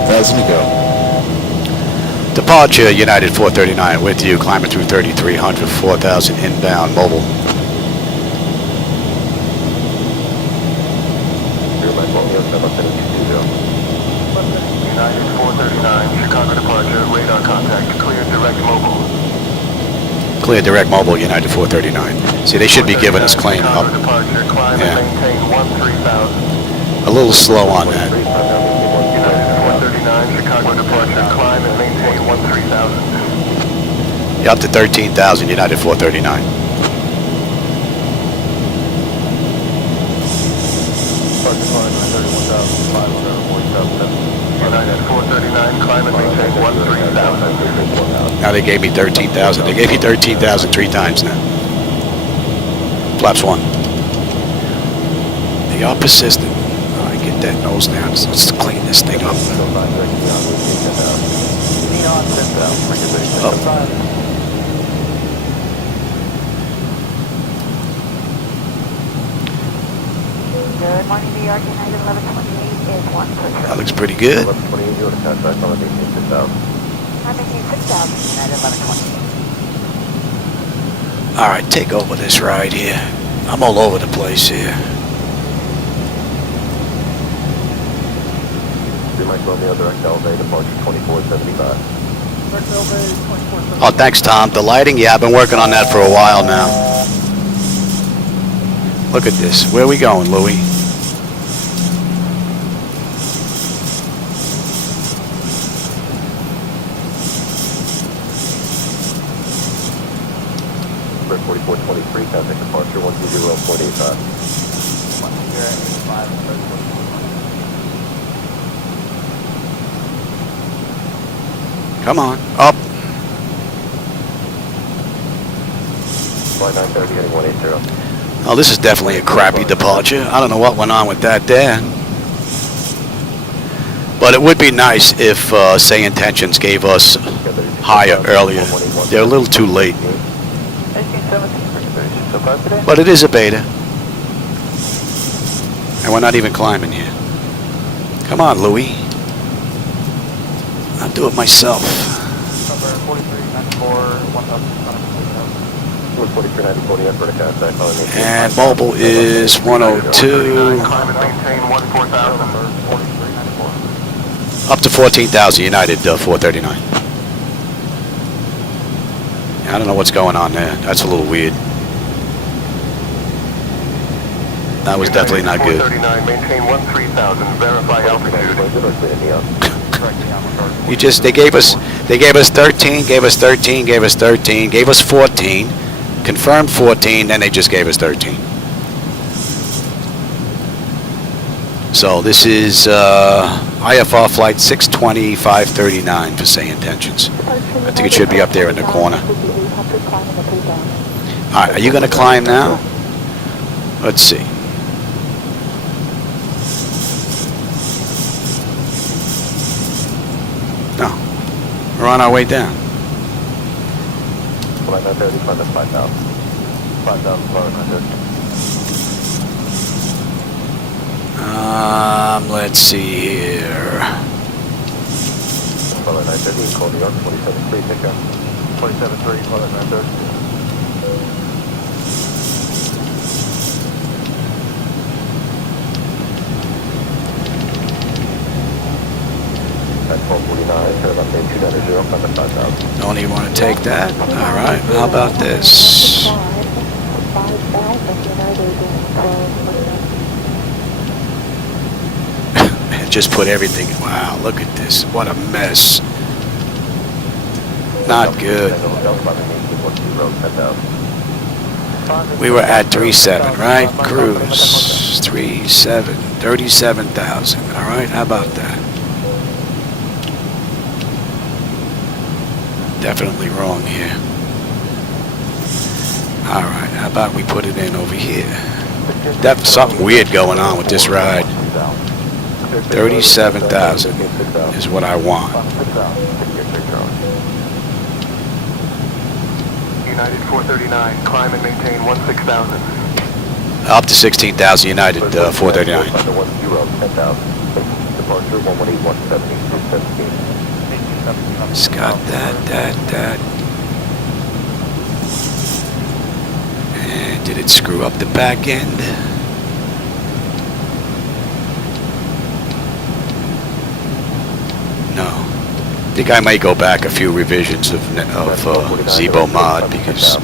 1,000 to go. Departure United 439 with you. Climbing through 3,300, 4,000 inbound mobile. United 439, Chicago departure, radar contact, clear direct mobile. Clear direct mobile, United 439. See, they should be giving us claim up. Yeah. A little slow on that. United 439, Chicago departure, climb and maintain 13,000. You're up to 13,000, United 439. United 439, climb and maintain 13,000. Now they gave me 13,000. They gave me 13,000 3 times now. Flaps 1. They are persistent. I get that nose down. So let's clean this thing up. Oh. Good morning, New York. United 1128 is 1 push. That looks pretty good. 1128, you want to contact on the 6,000. I'm making 6,000, United 1128. All right, take over this ride here. I'm all over the place here. Romeo, direct Elevate, departure 2475. Oh, thanks, Tom. The lighting? Yeah, I've been working on that for a while now. Look at this. Where are we going, Louie? Bird 4423, contact departure 120.85. Come on, up. Flight 930, heading 180. Oh, this is definitely a crappy departure. I don't know what went on with that there. But it would be nice if SayIntentions gave us higher earlier. They're a little too late. But it is a beta. And we're not even climbing here. Come on, Louie. I'll do it myself. And mobile is 102. Up to 14,000, United 439. I don't know what's going on there. That's a little weird. That was definitely not good. 439, maintain 13,000, verify altitude. They gave us 13, gave us 13, gave us 13, gave us 14, confirmed 14, then they just gave us 13. So this is IFR flight 620-539 for SayIntentions. I think it should be up there in the corner. All right, are you going to climb now? Let's see. No, we're on our way down. Flight 930, flight 5,000. 5,000, flight 930. Let's see here. Flight 930, call New York, 27.3, take care. 27.3, flight 930. At 1249, turn left main 290, flight 5,000. Don't even want to take that? All right, how about this? Just put everything, wow, look at this, what a mess. Not good. We were at 37, right? Cruise, 37, 37,000, all right, how about that? Definitely wrong here. All right, how about we put it in over here? That's something weird going on with this ride. 37,000 is what I want. United 439, climb and maintain 16,000. Up to 16,000, United 439. Departure 118, 170, 217. Scott, that. And did it screw up the back end? No. I think I might go back a few revisions of Zibo mod because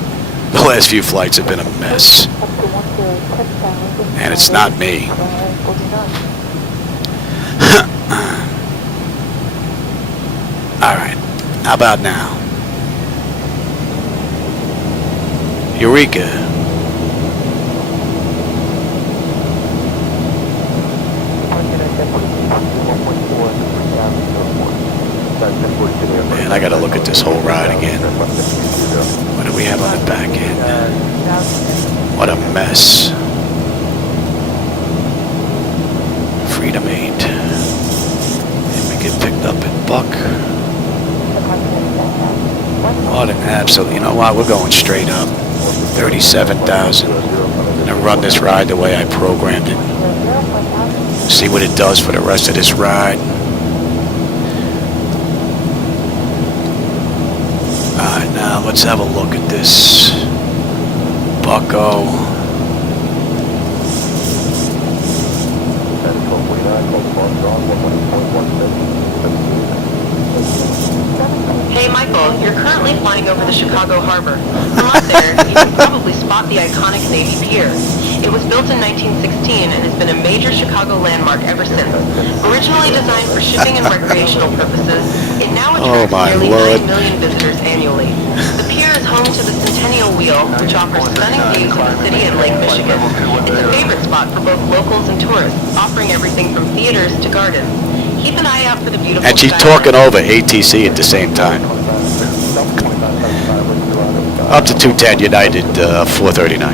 the last few flights have been a mess. And it's not me. Alright, how about now? Eureka. Man, I gotta look at this whole ride again. What do we have on the back end? What a mess. Freedom 8. And we get picked up at Buck. What an absolute, you know what, we're going straight up. 37,000. I'm gonna run this ride the way I programmed it. See what it does for the rest of this ride. Alright, now let's have a look at this. Bucko. Hey Michael, you're currently flying over the Chicago harbor. From up there, you can probably spot the iconic Navy Pier. It was built in 1916 and has been a major Chicago landmark ever since. Originally designed for shipping and recreational purposes, it now attracts nearly 9 million visitors annually. The pier is home to the Centennial Wheel, which offers stunning views of the city and Lake Michigan. It's a favorite spot for both locals and tourists, offering everything from theaters to gardens. Keep an eye out for the beautiful And she's talking over ATC at the same time. Up to 210 United 439.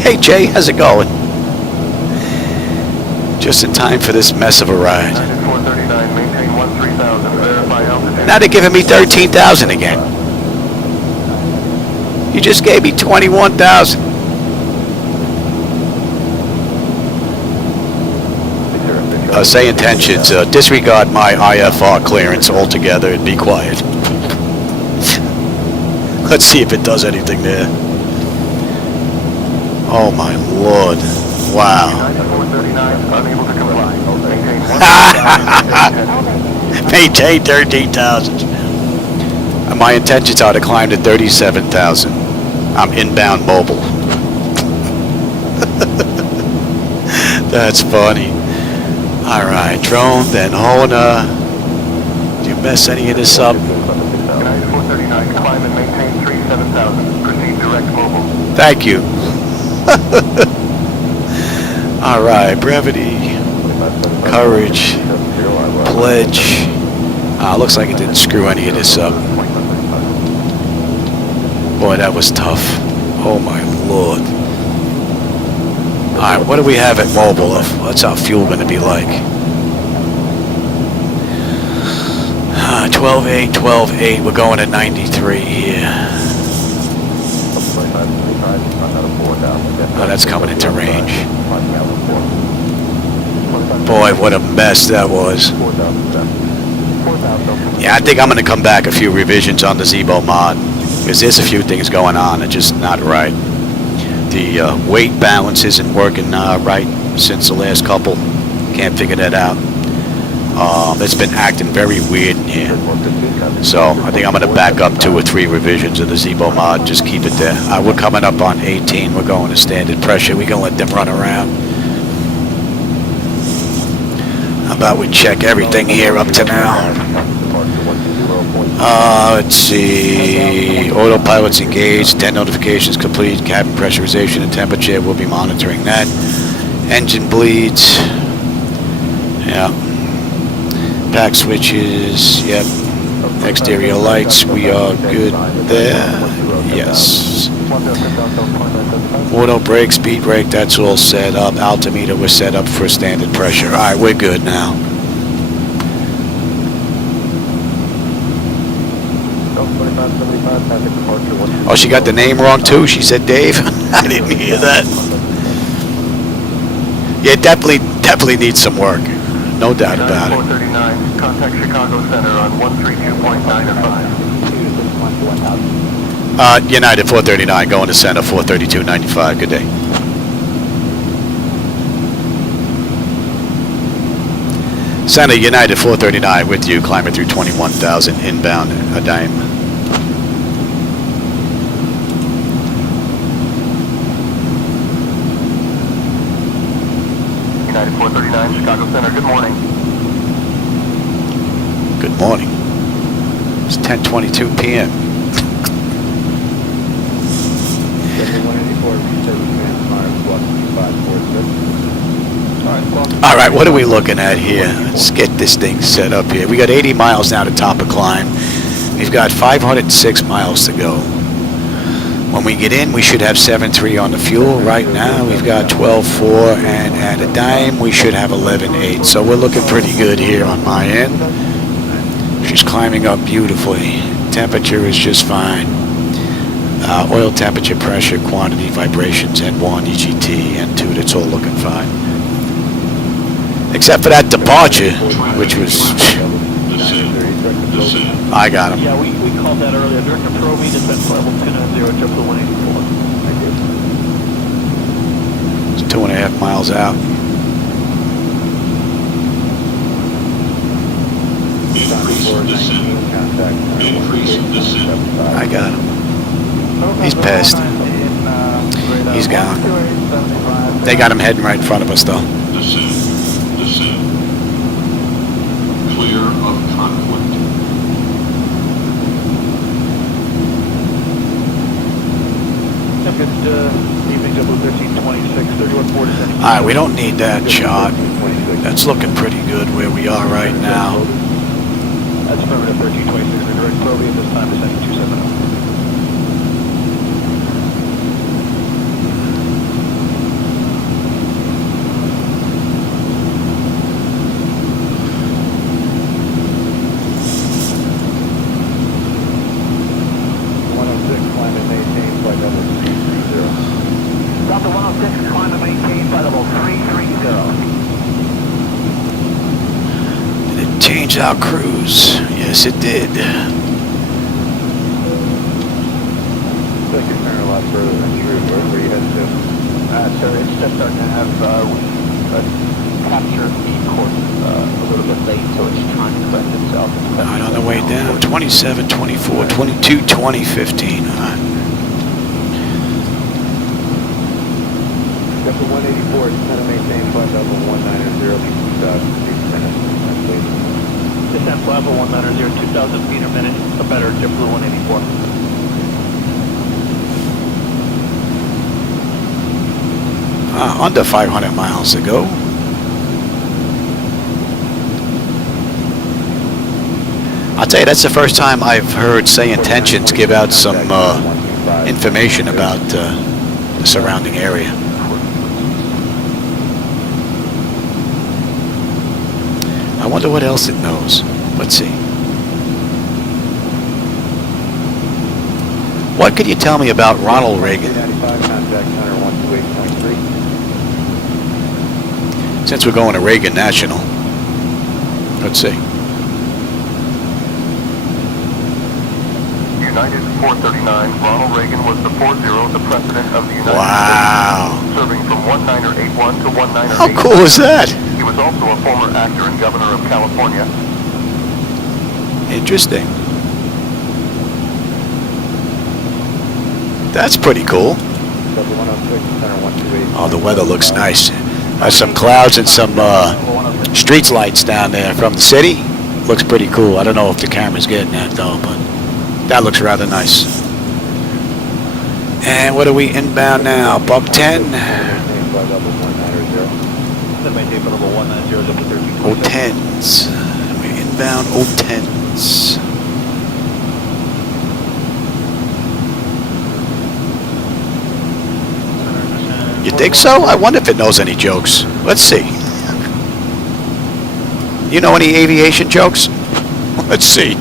Hey Jay, how's it going? Just in time for this mess of a ride. Now they're giving me 13,000 again. You just gave me 21,000. SayIntentions, disregard my IFR clearance altogether and be quiet. Let's see if it does anything there. Oh my lord. Wow. Maintain 13,000. My intentions are to climb to 37,000. I'm inbound mobile. That's funny. Alright, drone, then Hona. Do you mess any of this up? United 439, climb and maintain 37,000. Proceed direct mobile. Thank you. Alright, brevity, courage, pledge. Looks like it didn't screw any of this up. Boy, that was tough. Oh my lord. Alright, what do we have at mobile? What's our fuel going to be like? 12.8, 12.8. We're going to 93 here. Oh, that's coming into range. Boy, what a mess that was. Yeah, I think I'm going to come back a few revisions on the Zibo mod. Because there's a few things going on that just not right. The weight balance isn't working right since the last couple. Can't figure that out. It's been acting very weird in here. So I think I'm going to back up 2 or 3 revisions of the Zibo mod. Just keep it there. We're coming up on 18. We're going to standard pressure. We're going to let them run around. How about we check everything here up to now? Let's see. Autopilot's engaged. 10 notifications complete. Cabin pressurization and temperature. We'll be monitoring that. Engine bleeds. Yeah. Pack switches. Yep. Exterior lights. We are good there. Yes. Auto brake, speed brake. That's all set up. Altimeter was set up for standard pressure. All right, we're good now. Oh, she got the name wrong too? She said Dave? I didn't hear that. Yeah, definitely needs some work. No doubt about it. 439, contact Chicago Center on 132.905. United 439, going to center 432.95. Good day. Center United 439 with you, climbing through 21,000 inbound a dime. United 439, Chicago Center, good morning. Good morning. It's 10:22 p.m. All right, what are we looking at here? Let's get this thing set up here. We got 80 miles now to top a climb. We've got 506 miles to go. When we get in, we should have 7.3 on the fuel. Right now, we've got 12.4, and at a dime, we should have 11.8. So we're looking pretty good here on my end. She's climbing up beautifully. Temperature is just fine. Oil temperature, pressure, quantity, vibrations, N1, EGT, N2, that's all looking fine. Except for that departure, which was... I got him. Yeah, we called that earlier. During the probing, descent level 290, JetBlue 184. Thank you. It's 2.5 miles out. Increase descent. Increase descent. I got him. He's pissed. He's gone. They got him heading right in front of us, though. Descent. Descent. Clear of conflict. Alright, we don't need that shot. That's looking pretty good where we are right now. That's affirmative 1326. We're direct probing at this time, descending 270. Change our cruise. Yes, it did. Second turn a lot further than true. Where are you headed to? Sir, it's just starting to have capture speed course a little bit late, so it's trying to correct itself. Right on the way down. 27, 24, 22, 20, 15. All right. Got the 184, it's going to maintain flight level 190, 2,000 minutes. Descent level 190, 2,000 feet a minute, a better JetBlue 184. Under 500 miles to go. I'll tell you, that's the first time I've heard SayIntentions give out some information about the surrounding area. I wonder what else it knows. Let's see. What could you tell me about Ronald Reagan? Since we're going to Regan National. Let's see. United 439, Ronald Reagan was the 40, the president of the United Wow. States, serving from 1981 to 1988. How cool is that? He was also a former actor and governor of California. Interesting. That's pretty cool. Oh, the weather looks nice. There's some clouds and some street lights down there from the city. Looks pretty cool. I don't know if the camera's getting that though, but that looks rather nice. And what are we inbound now? Buck 10? O10s. We're inbound O10s. You think so? I wonder if it knows any jokes. Let's see. You know any aviation jokes? Let's see.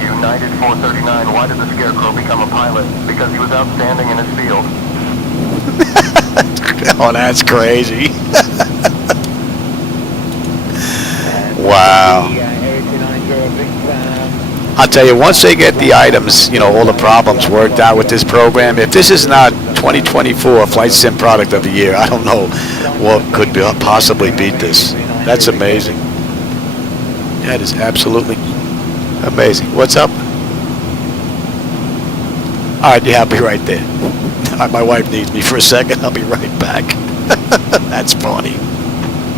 United 439, why did the Scarecrow become a pilot? Because he was outstanding in his field. Oh, that's crazy. Wow. I'll tell you, once they get the items, you know, all the problems worked out with this program, if this is not 2024 Flight Sim Product of the Year, I don't know what could possibly beat this. That's amazing. That is absolutely amazing. What's up? All right, yeah, I'll be right there. My wife needs me for a second. I'll be right back. That's funny.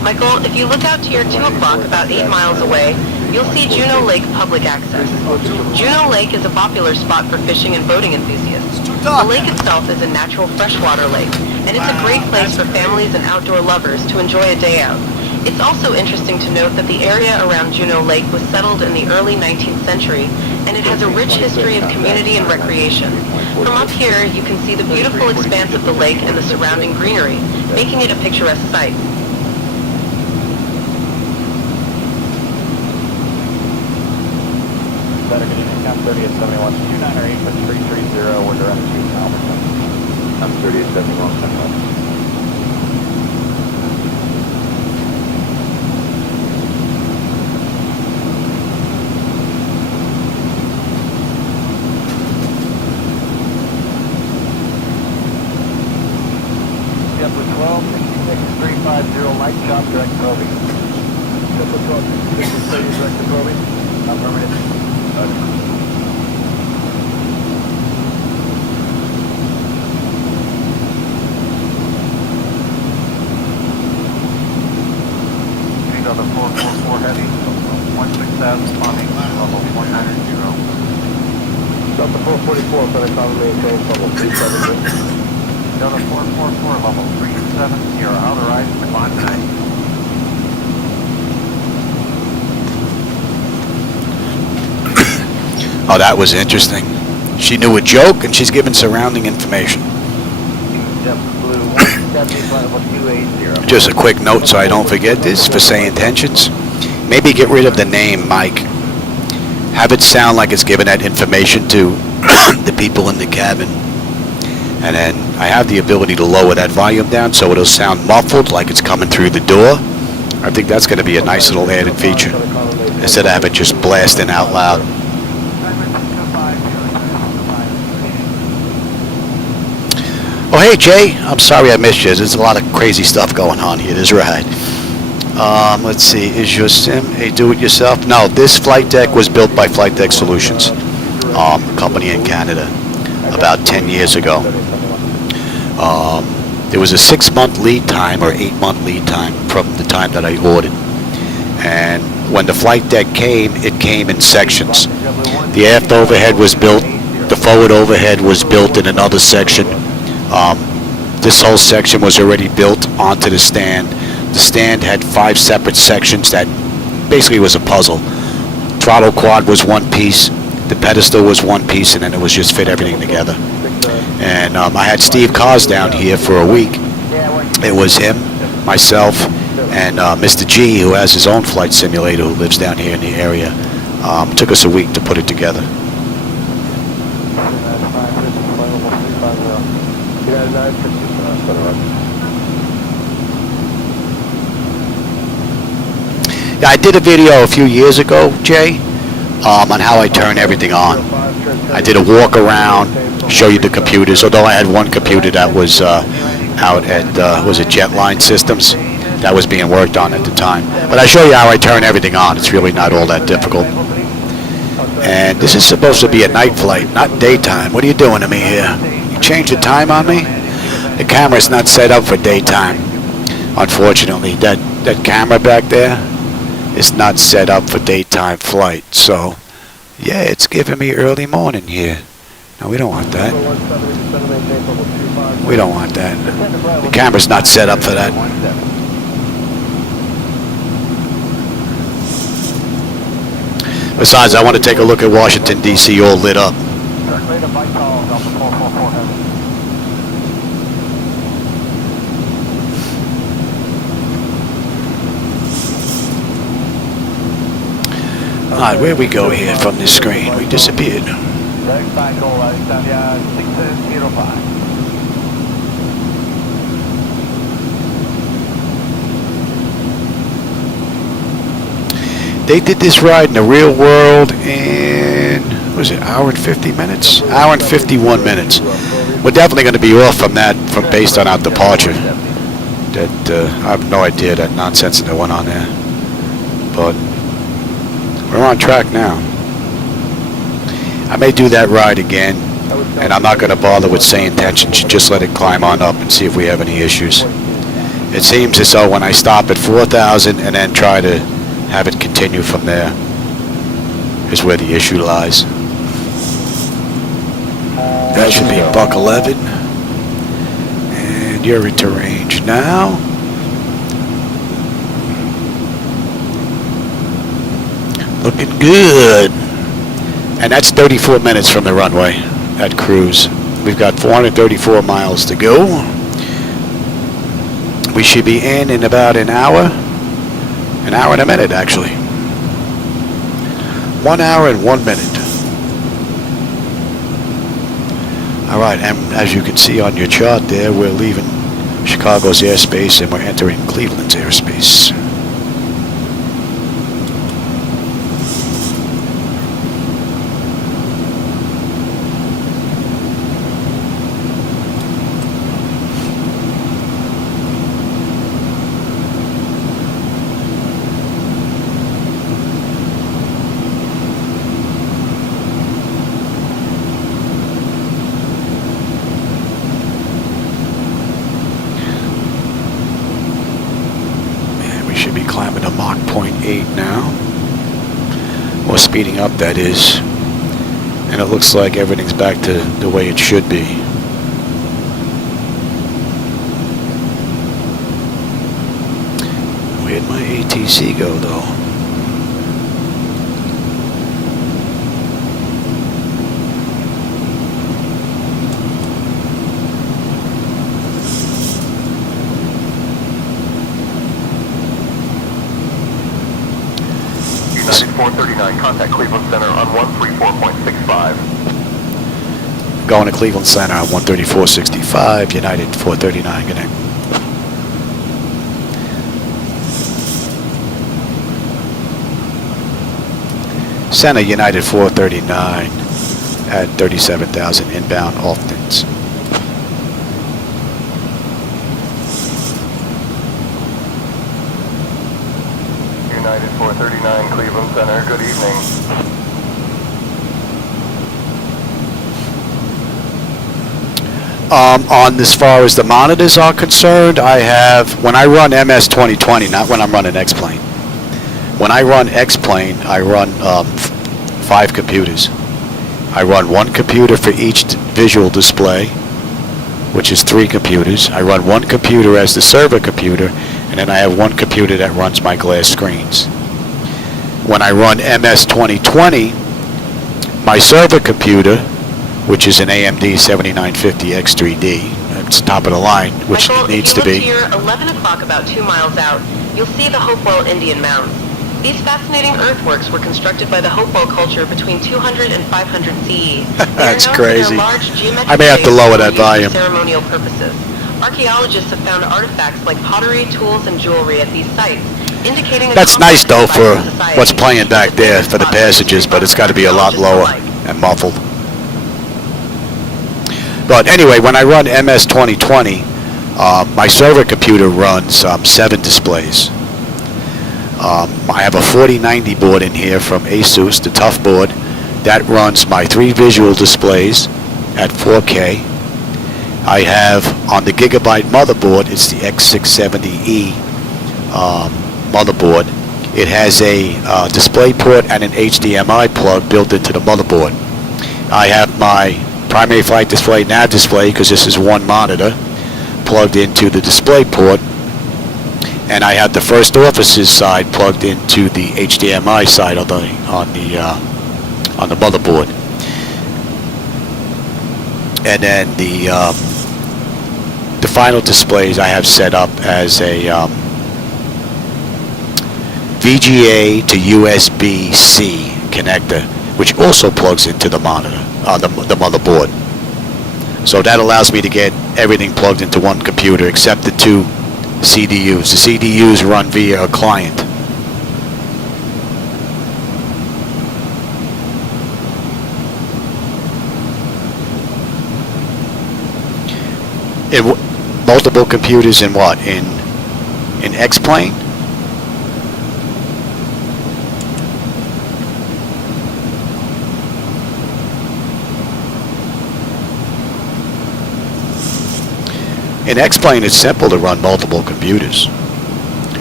Michael, if you look out to your 2 o'clock, about 8 miles away, you'll see Juneau Lake public access. Juneau Lake is a popular spot for fishing and boating enthusiasts. The lake itself is a natural freshwater lake, and it's a great place for families and outdoor lovers to enjoy a day out. It's also interesting to note that the area around Juneau Lake was settled in the early 19th century, and it has a rich history of community and recreation. From up here, you can see the beautiful expanse of the lake and the surrounding greenery, making it a picturesque sight. Better get in at 30 at 71, 298 for 330, we're direct to Alberton. I'm 30 at 71, 10 left. Temper 12, 66350, light chop, direct probing. Temper 12, 663, direct probing. Affirmative. On the 444 heavy, 16,000 climbing, level 190. Delta 444, for the common maintain, level 370. Delta 444, level 370, outer right, climb 90. Oh, that was interesting. She knew a joke and she's giving surrounding information. Blue 170, level 280. Just a quick note so I don't forget this for SayIntentions. Maybe get rid of the name Mike. Have it sound like it's giving that information to the people in the cabin. And then I have the ability to lower that volume down so it'll sound muffled like it's coming through the door. I think that's going to be a nice little added feature instead of having it just blasting out loud. Oh, hey, Jay. I'm sorry I missed you. There's a lot of crazy stuff going on here. This ride. Let's see. Is your sim a do-it-yourself? No, this flight deck was built by Flightdeck Solutions, a company in Canada, about 10 years ago. There was a 6-month lead time or 8-month lead time from the time that I ordered. And when the flight deck came, it came in sections. The aft overhead was built. The forward overhead was built in another section. This whole section was already built onto the stand. The stand had 5 separate sections that basically was a puzzle. Throttle quad was one piece, the pedestal was one piece, and then it was just fit everything together. And I had Steve Cars down here for a week. It was him, myself, and Mr. G, who has his own flight simulator, who lives down here in the area. It took us a week to put it together. Yeah, I did a video a few years ago, Jay, on how I turn everything on. I did a walk around, show you the computers, although I had one computer that was out at, was it Jetline Systems? That was being worked on at the time. But I show you how I turn everything on. It's really not all that difficult. And this is supposed to be a night flight, not daytime. What are you doing to me here? You changed the time on me? The camera's not set up for daytime. Unfortunately, that camera back there is not set up for daytime flight. So, yeah, it's giving me early morning here. No, we don't want that. We don't want that. The camera's not set up for that. Besides, I want to take a look at Washington, D.C. all lit up. Alright, where we go here from this screen? We disappeared. They did this ride in the real world in, what was it, hour and 50 minutes? Hour and 51 minutes. We're definitely going to be off from that, based on our departure. That I have no idea that nonsense that went on there. But we're on track now. I may do that ride again, and I'm not going to bother with SayIntentions. Just let it climb on up and see if we have any issues. It seems as though when I stop at 4,000 and then try to have it continue from there is where the issue lies. That should be Buck 11. And you're into range now. Looking good. And that's 34 minutes from the runway at cruise. We've got 434 miles to go. We should be in about an hour. An hour and a minute, actually. 1 hour and 1 minute. All right, and as you can see on your chart there, we're leaving Chicago's airspace and we're entering Cleveland's airspace. climbing to Mach 0.8 now. Or speeding up, that is. And it looks like everything's back to the way it should be. Where'd my ATC go, though? United 439, contact Cleveland Center on 134.65. Going to Cleveland Center on 134.65, United 439, connect. Center United 439 at 37,000 inbound Altons. United 439, Cleveland Center, good evening. On as far as the monitors are concerned, I have, when I run MS 2020, not when I'm running X-Plane. When I run X-Plane, I run 5 computers. I run 1 computer for each visual display, which is 3 computers. I run 1 computer as the server computer, and then I have 1 computer that runs my glass screens. When I run MS 2020, my server computer, which is an AMD 7950 X3D, it's top of the line, which Michael, it needs if to you be. look here, 11 o'clock, about 2 miles out, you'll see the Hopewell Indian Mounds. These fascinating earthworks were constructed by the Hopewell culture between 200 and 500 CE. That's They are known for crazy. their large geometric I may have to layers lower that that were used volume. for ceremonial purposes. Archaeologists have found artifacts like pottery, tools, and jewelry at these sites, indicating a That's nice though complex for society. what's playing back there for the passengers, but it's got to be a lot lower and muffled. But anyway, when I run MS 2020, my server computer runs 7 displays. I have a 4090 board in here from Asus, the tough board. That runs my 3 visual displays at 4K. I have on the Gigabyte motherboard, it's the X670E motherboard. It has a display port and an HDMI plug built into the motherboard. I have my primary flight display, nav display, because this is 1 monitor, plugged into the display port. And I have the first officer's side plugged into the HDMI side on the motherboard. And then the final displays I have set up as a VGA to USB-C connector, which also plugs into the monitor, the motherboard. So that allows me to get everything plugged into 1 computer except the 2 CDUs. The CDUs run via a client. Multiple computers in what? In X-Plane? In X-Plane, it's simple to run multiple computers.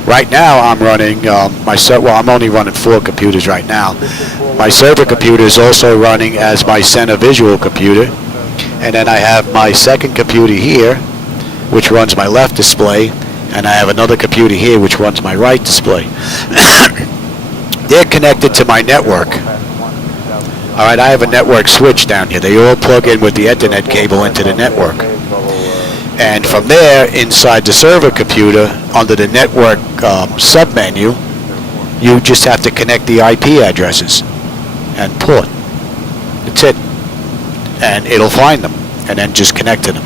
Right now, I'm running I'm only running 4 computers right now. My server computer is also running as my center visual computer, and then I have my second computer here, which runs my left display, and I have another computer here, which runs my right display. They're connected to my network. All right, I have a network switch down here. They all plug in with the Ethernet cable into the network. And from there, inside the server computer, under the network submenu, you just have to connect the IP addresses and port. That's it. And it'll find them, and then just connect to them.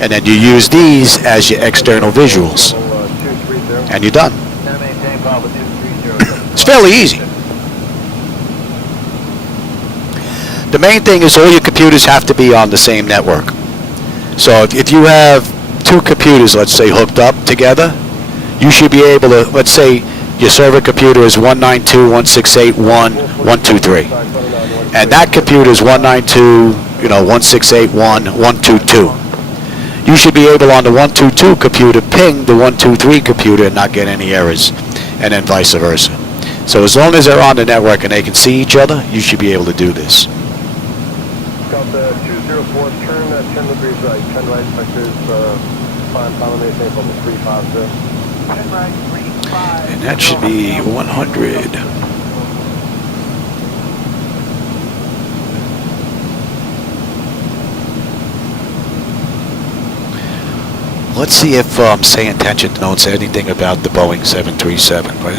And then you use these as your external visuals. And you're done. It's fairly easy. The main thing is all your computers have to be on the same network. So if you have 2 computers, let's say, hooked up together, you should be able to, let's say your server computer is 192.168.1.123. And that computer is 192.168.1.122. You should be able on the 122 computer ping the 123 computer and not get any errors. and then vice versa. So as long as they're on the network and they can see each other, you should be able to do this. Delta 204, turn 10 degrees right, 10 right, vectors, final maintain from the 350. 10 right, 35. And that should be 100. Let's see if SayIntentions notes anything about the Boeing 737. Right?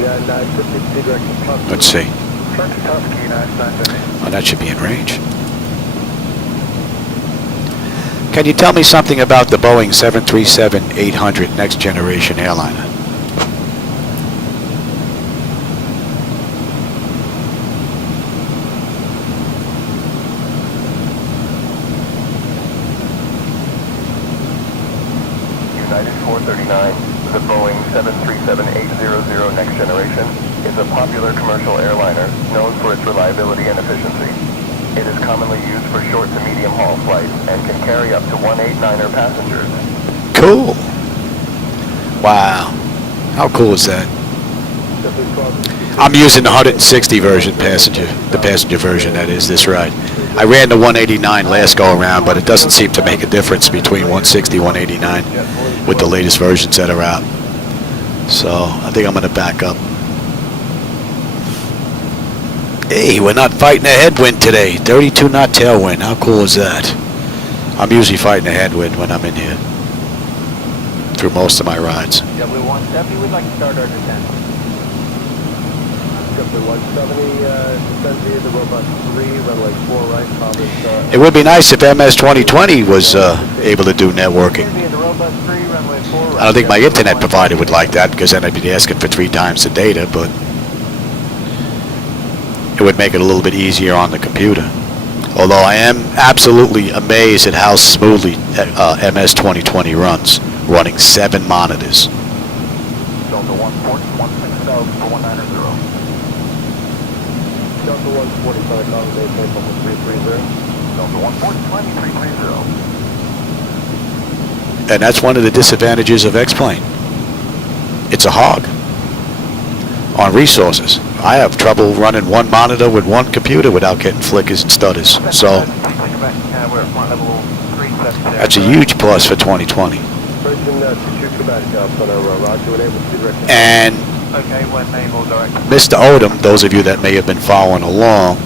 Yeah, 950 direction. Let's see. Tusky, 950. Oh, that should be in range. Can you tell me something about the Boeing 737-800 next generation airliner? United 439, the Boeing 737-800 next generation is a popular commercial airliner known for its reliability and efficiency. It is commonly used for short to medium haul flights and can carry up to 189er passengers. Cool. Wow. How cool is that? I'm using the 160 version passenger, the passenger version that is this ride. I ran the 189 last go around, but it doesn't seem to make a difference between 160 189 with the latest versions that are out. So I think I'm going to back up. Hey, we're not fighting a headwind today. 32 knot tailwind. How cool is that? I'm usually fighting a headwind when I'm in here through most of my rides. W170, we'd like to start our descent. W170, descend via the robust 3, runway 4 right, Thomas. It would be nice if MS 2020 was able to do networking. I don't think my internet provider would like that, because then I'd be asking for 3 times the data, but it would make it a little bit easier on the computer. Although I am absolutely amazed at how smoothly MS 2020 runs, running 7 monitors. Delta 160 for 190. Delta 145, accommodate from the 330. Delta 140, 330. And that's one of the disadvantages of X-Plane. It's a hog on resources. I have trouble running one monitor with one computer without getting flickers and stutters. So that's a huge plus for 2020. And Mr. Odom, those of you that may have been following along,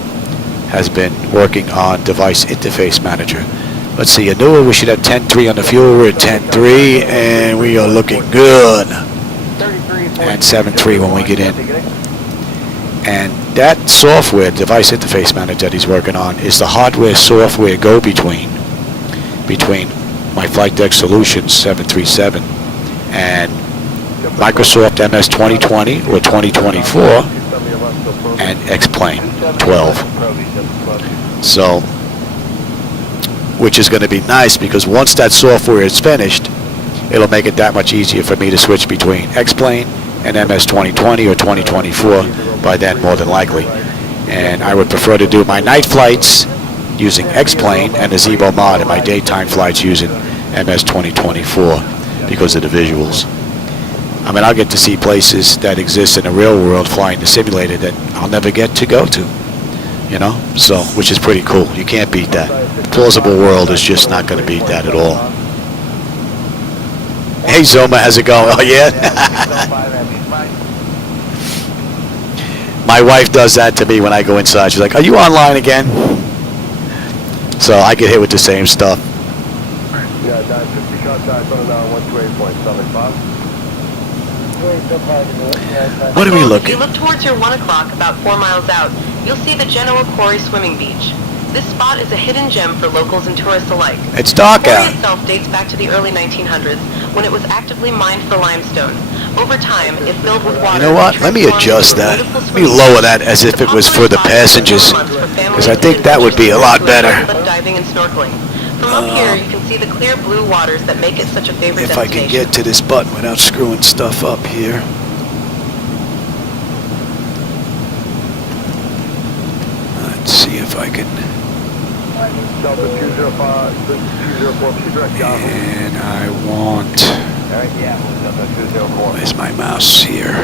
has been working on Device Interface Manager. Let's see, I knew we should have 10.3 on the fuel. We're at 10.3, and we are looking good. And 7.3 when we get in. And that software, Device Interface Manager that he's working on, is the hardware-software go-between between my Flightdeck Solutions 737 and Microsoft MS 2020 or 2024 and X-Plane 12. So, which is going to be nice, because once that software is finished, it'll make it that much easier for me to switch between X-Plane and MS 2020 or 2024 by then, more than likely. And I would prefer to do my night flights using X-Plane and the Zibo mod, and my daytime flights using MS 2024 because of the visuals. I mean, I'll get to see places that exist in the real world flying the simulator that I'll never get to go to, you know? So, which is pretty cool. You can't beat that. Plausible world is just not going to beat that at all. Hey Zoma, how's it going? Oh yeah? My wife does that to me when I go inside. She's like, are you online again? So I get hit with the same stuff. Yeah, 950 contact on 128.75. What are we looking? If you look towards your 1 o'clock, about 4 miles out, you'll see the Genoa Quarry Swimming Beach. This spot is a hidden gem for locals and tourists alike. It's dark The quarry out. itself dates back to the early 1900s, when it was actively mined for limestone. Over time, it filled with water. You know what? Let me adjust that. Let me lower that as if it was for the passengers, because I think that would be a lot better. Diving and snorkeling. From up here, you can see the clear blue waters that make it such a favorite If I destination. can get to this button without screwing stuff up here. Let's see if I can. Delta 205, 204, keep direct Yahoo. And I want, Delta 204. where's my mouse here?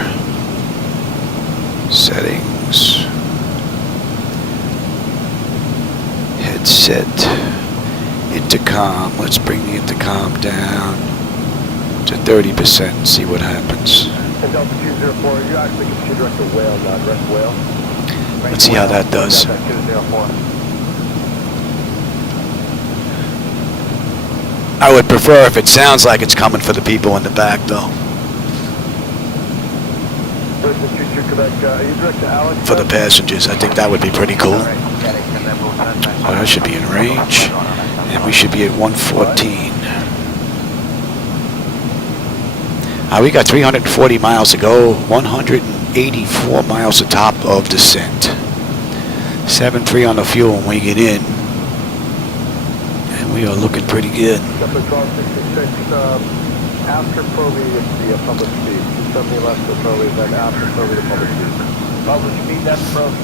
Settings. Headset. Intercom. Let's bring the intercom down to 30% and see what happens. And Delta 204, you actually can see direct to Whale, not direct Whale. Let's see how that does. Delta 204. I would prefer if it sounds like it's coming for the people in the back, though. Versus 22 Quebec, you direct to Alex? For the passengers, I think that would be pretty cool. Oh, that should be in range. And we should be at 114. We got 340 miles to go, 184 miles to top of descent. 7.3 on the fuel when we get in. And we are looking pretty good. Delta 1266, after Proby, it's the public speed. 270 left for Proby, then after Proby, the public speed. Public speed, that's Proby.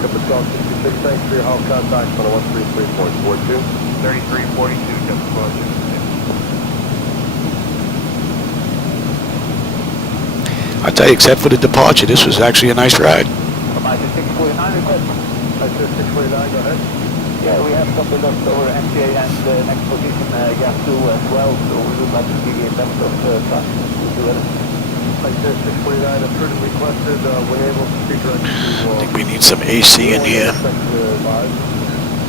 Delta 1266, thanks for your help. Contact on 133.42. 3342, Delta 1266. I tell you, except for the departure, this was actually a nice ride. United 649 request. United 649, go ahead. Yeah, we have something left over MTA and next position, gap 2 as well, so we would like to be left of traffic. United 649, approved requested, when able to speak direct to... I think we need some AC in here.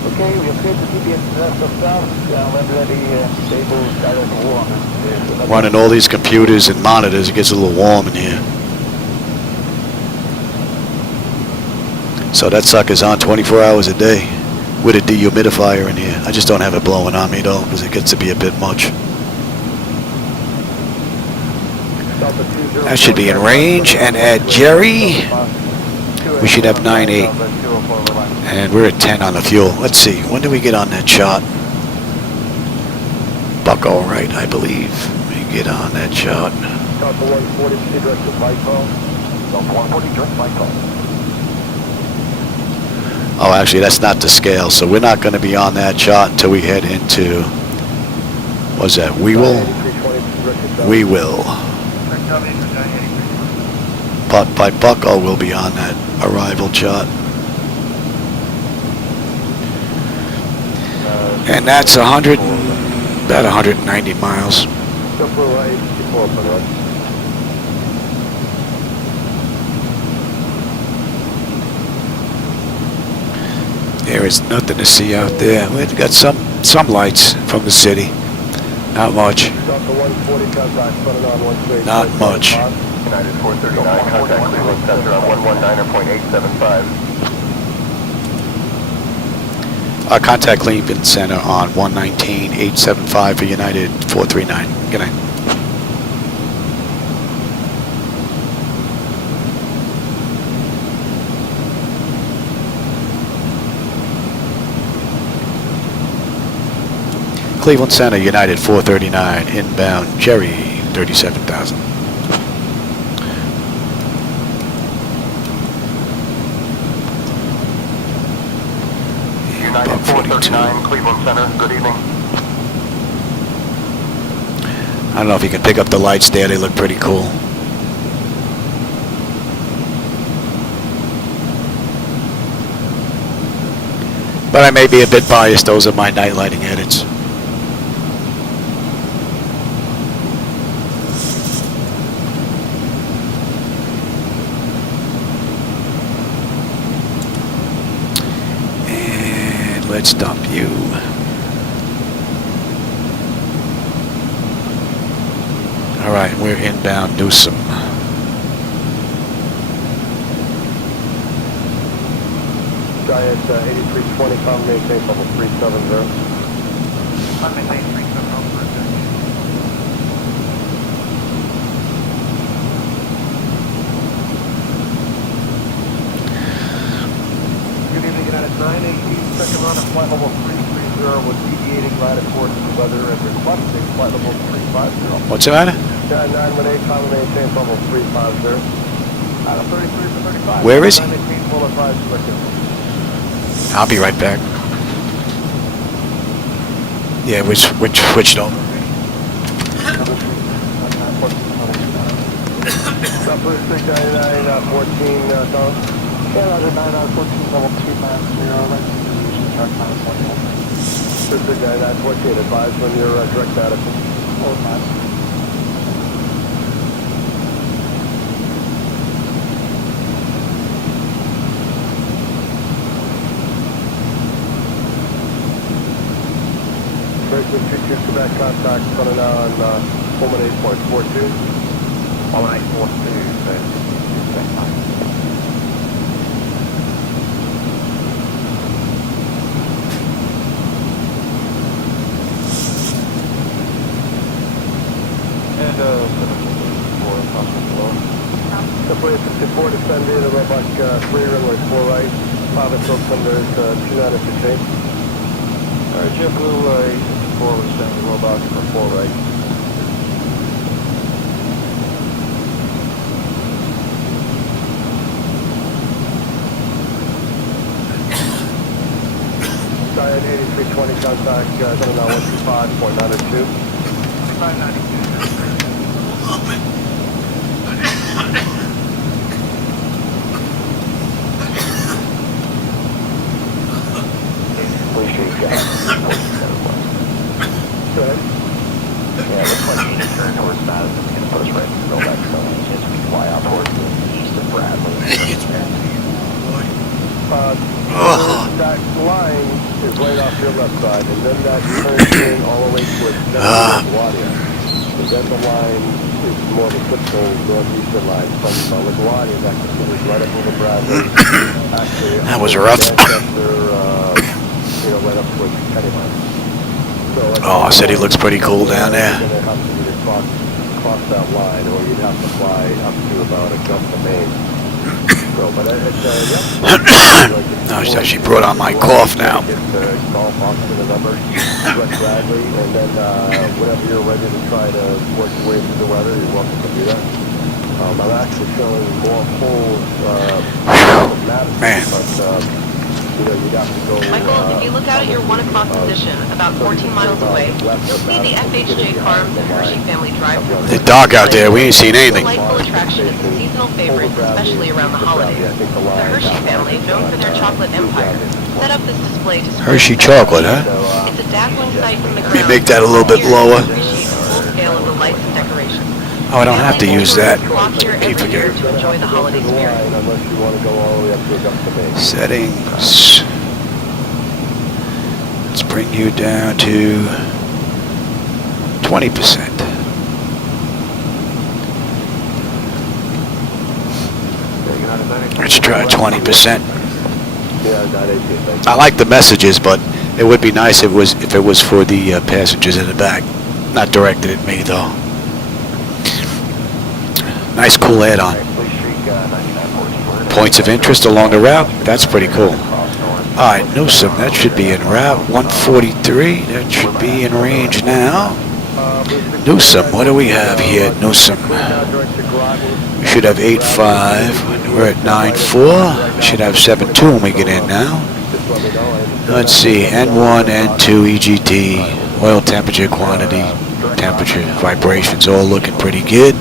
Okay, we have cleared the GPS rest of south, when ready, stable, direct warm. Running all these computers and monitors, it gets a little warm in here. So that sucker's on 24 hours a day with a dehumidifier in here. I just don't have it blowing on me though, because it gets to be a bit much. That should be in range, and at Jerry, we should have 9.8. And we're at 10 on the fuel. Let's see, when do we get on that shot? Bucko, right, I believe. We get on that shot. Delta 140, direct to Michael. Delta 140, direct Michael. Oh, actually, that's not the scale, so we're not going to be on that shot until we head into, what's that, We Will? We Will. But by Bucko, we'll be on that arrival shot. And that's about 190 miles. There is nothing to see out there. We've got some lights from the city. Not much. Not much. United 439, contact Cleveland Center on 119.875. Contact Cleveland Center on 119.875 for United 439. Good night. Cleveland Center, United 439, inbound, Jerry, 37,000. United 439, Cleveland Center, good evening. I don't know if you can pick up the lights there, they look pretty cool. But I may be a bit biased, those are my night lighting edits. Let's dump you. All right, we're inbound Newsom. Giant 8320, combination level 370. Maintain 370. Good evening, United 980, second run at flight level 330 with deviating right according to weather and requesting flight level 350. What's the matter? 918, common maintain level 350. Out of 33 to 35. Where is he? 918 will advise quickly. I'll be right back. Yeah, we switched over. Southwest 699, 14, Tom. Yeah, Roger, 99, 14, level 2, miles 0, right, chart minus 1. 699, 14, advise when you're direct attitude. 4 miles. Breakthrough 22, Quebec contact, running on Pullman 8.42. Pullman 8.42, Subway 54, descend into Roebuck 3, runway 4 right, 5 until thunders 2968. Alright, JetBlue 84, we're descending to Roebuck for 4 right. Scion 8320 contact, running on 125.902. 592. Go ahead. Yeah, it looks like you need to turn towards Madison. It's going to put us right in the middle of that zone. As we fly out towards the east of Bradley. That line is right off your left side, and then that turns in all the way towards LaGuardia. And then the line is more of a typical northeastern line from LaGuardia that continues right up over Bradley. Actually, that was rough. Right up towards the Kenny line. Oh, City looks pretty cool down there. You're going to have to either cross that line, or you'd have to fly up to about Augusta, Maine. So, but No, she brought on my cough now. Call Boston the number, direct Bradley, and then whenever you're ready to try to work your way through the weather, you're welcome to do that. I'm actually showing more holes Madison, man. But you'd have to go. Michael, if you look out at your 1 o'clock position, about 14 miles away, you'll see the FHJ Farms and Hershey family drive-thru. It's dark out there. We ain't seen anything. It's a delightful attraction and some seasonal favorites, especially around the holidays. The Hershey family, known for their chocolate empire, set up this display to Hershey chocolate, huh? It's a dazzling sight from the Let me ground. make that a little bit lower. Appreciate the full scale of the lights and decorations. Oh, I don't have to use that. Flock here every year to enjoy the holiday spirit. Unless you want to go all the way up to Augusta, Maine. Settings. Let's bring you down to 20%. Let's try 20%. I like the messages, but it would be nice if it was for the passengers in the back. Not directed at me though. Nice cool add-on. Points of interest along the route. That's pretty cool. Alright, Newsom, that should be in route 143. That should be in range now. Newsom, what do we have here at Newsom? We should have 8.5. We're at 9.4. Should have 7.2 when we get in now. Let's see, N1, N2, EGT, oil temperature, quantity, temperature, vibrations, all looking pretty good.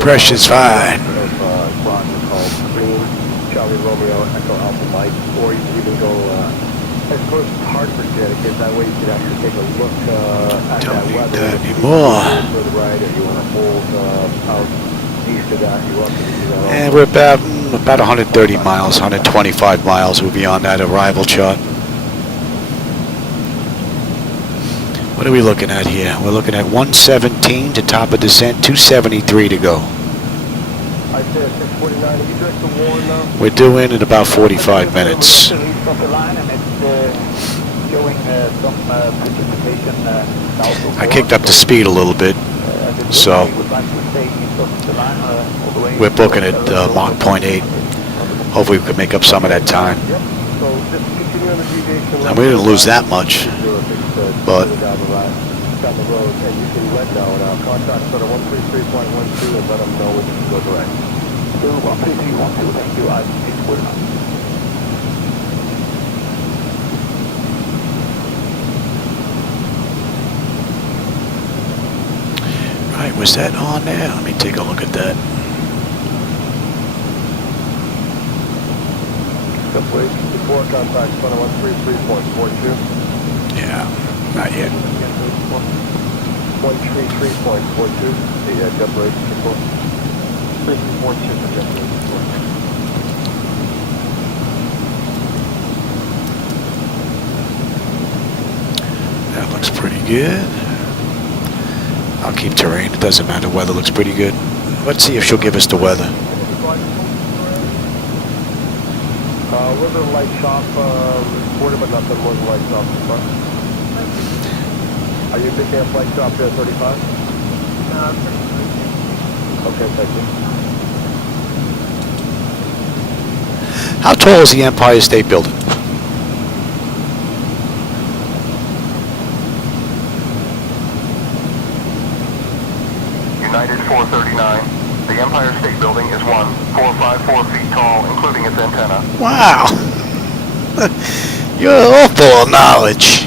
Pressure's fine. Charlie Romeo, Echo Alpha Mike, or you can even go as close to Hartford, Connecticut. That way you can actually take a look at that weather. Don't need that anymore. Further right, if you want to hold out east of that, you're welcome to do that. And we're about 130 miles, 125 miles will be on that arrival chart. What are we looking at here? We're looking at 117 to top of descent, 273 to go. We're due in about 45 minutes. I kicked up the speed a little bit, so we're booking at Mach 0.8. Hopefully we can make up some of that time. And we didn't lose that much, but 13312, thank you. I'm 849. Right, was that on there? Let me take a look at that. Subway 54, contact 133.42. Yeah, not yet. 133.42. The jet rate 54. 3342 for jet rate 54. That looks pretty good. I'll keep terrain. It doesn't matter. Weather looks pretty good. Let's see if she'll give us the weather. Weather light shop reported, but nothing more than light shop. Are you picking up light shop there 35? Okay, thank you. How tall is the Empire State Building? United 439. The Empire State Building is 1,454 feet tall, including its antenna. Wow. You're all full of knowledge.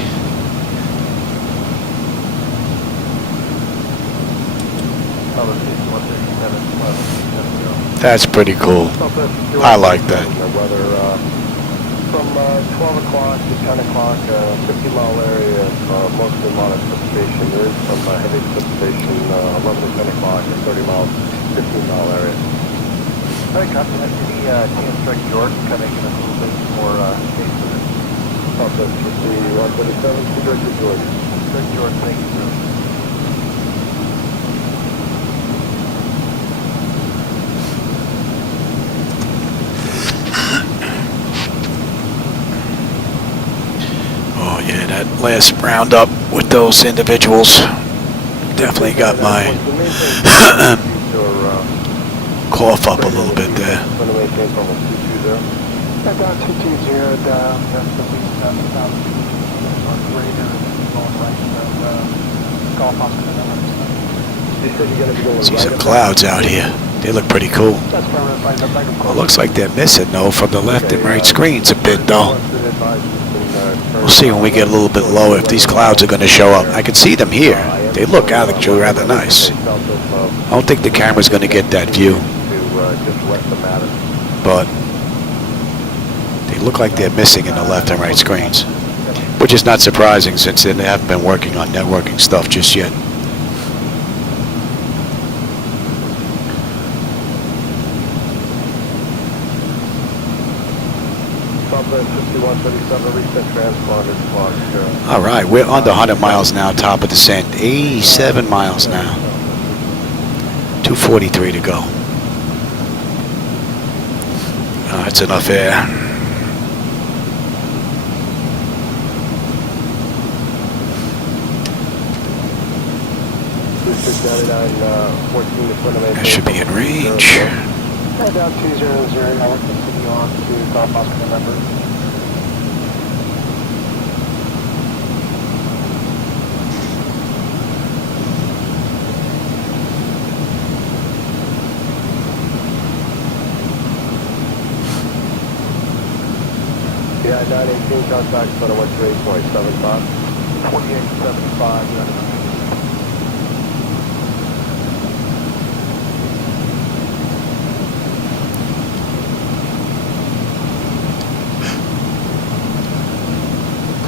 That's pretty cool. I like that. Weather from 12 o'clock to 10 o'clock, 50-mile area, mostly modest precipitation. There is some heavy precipitation, 11 to 10 o'clock, and 30 miles, 15-mile area. All right, Captain, that's the TM Strike York, kind of give us a little bit more space for this. Southwest 137 to Director George. Strike York, thank you, sir. Oh yeah, that last roundup with those individuals definitely got my cough up a little bit there. Down 220 down, that's the least on radar, going right, golf off to the numbers. See some clouds out here. They look pretty cool. Well, looks like they're missing though from the left and right screens a bit though. We'll see when we get a little bit lower if these clouds are going to show up. I can see them here. They look actually rather nice. I don't think the camera's going to get that view, but they look like they're missing in the left and right screens, which is not surprising since they haven't been working on networking stuff just yet. All right, we're under 100 miles now, top of descent. 87 miles now. 243 to go. That's enough air. That should be in range. Down 200, now we'll continue on to Golf Oscar November. Yeah, 918 contact, 118.75. 2875,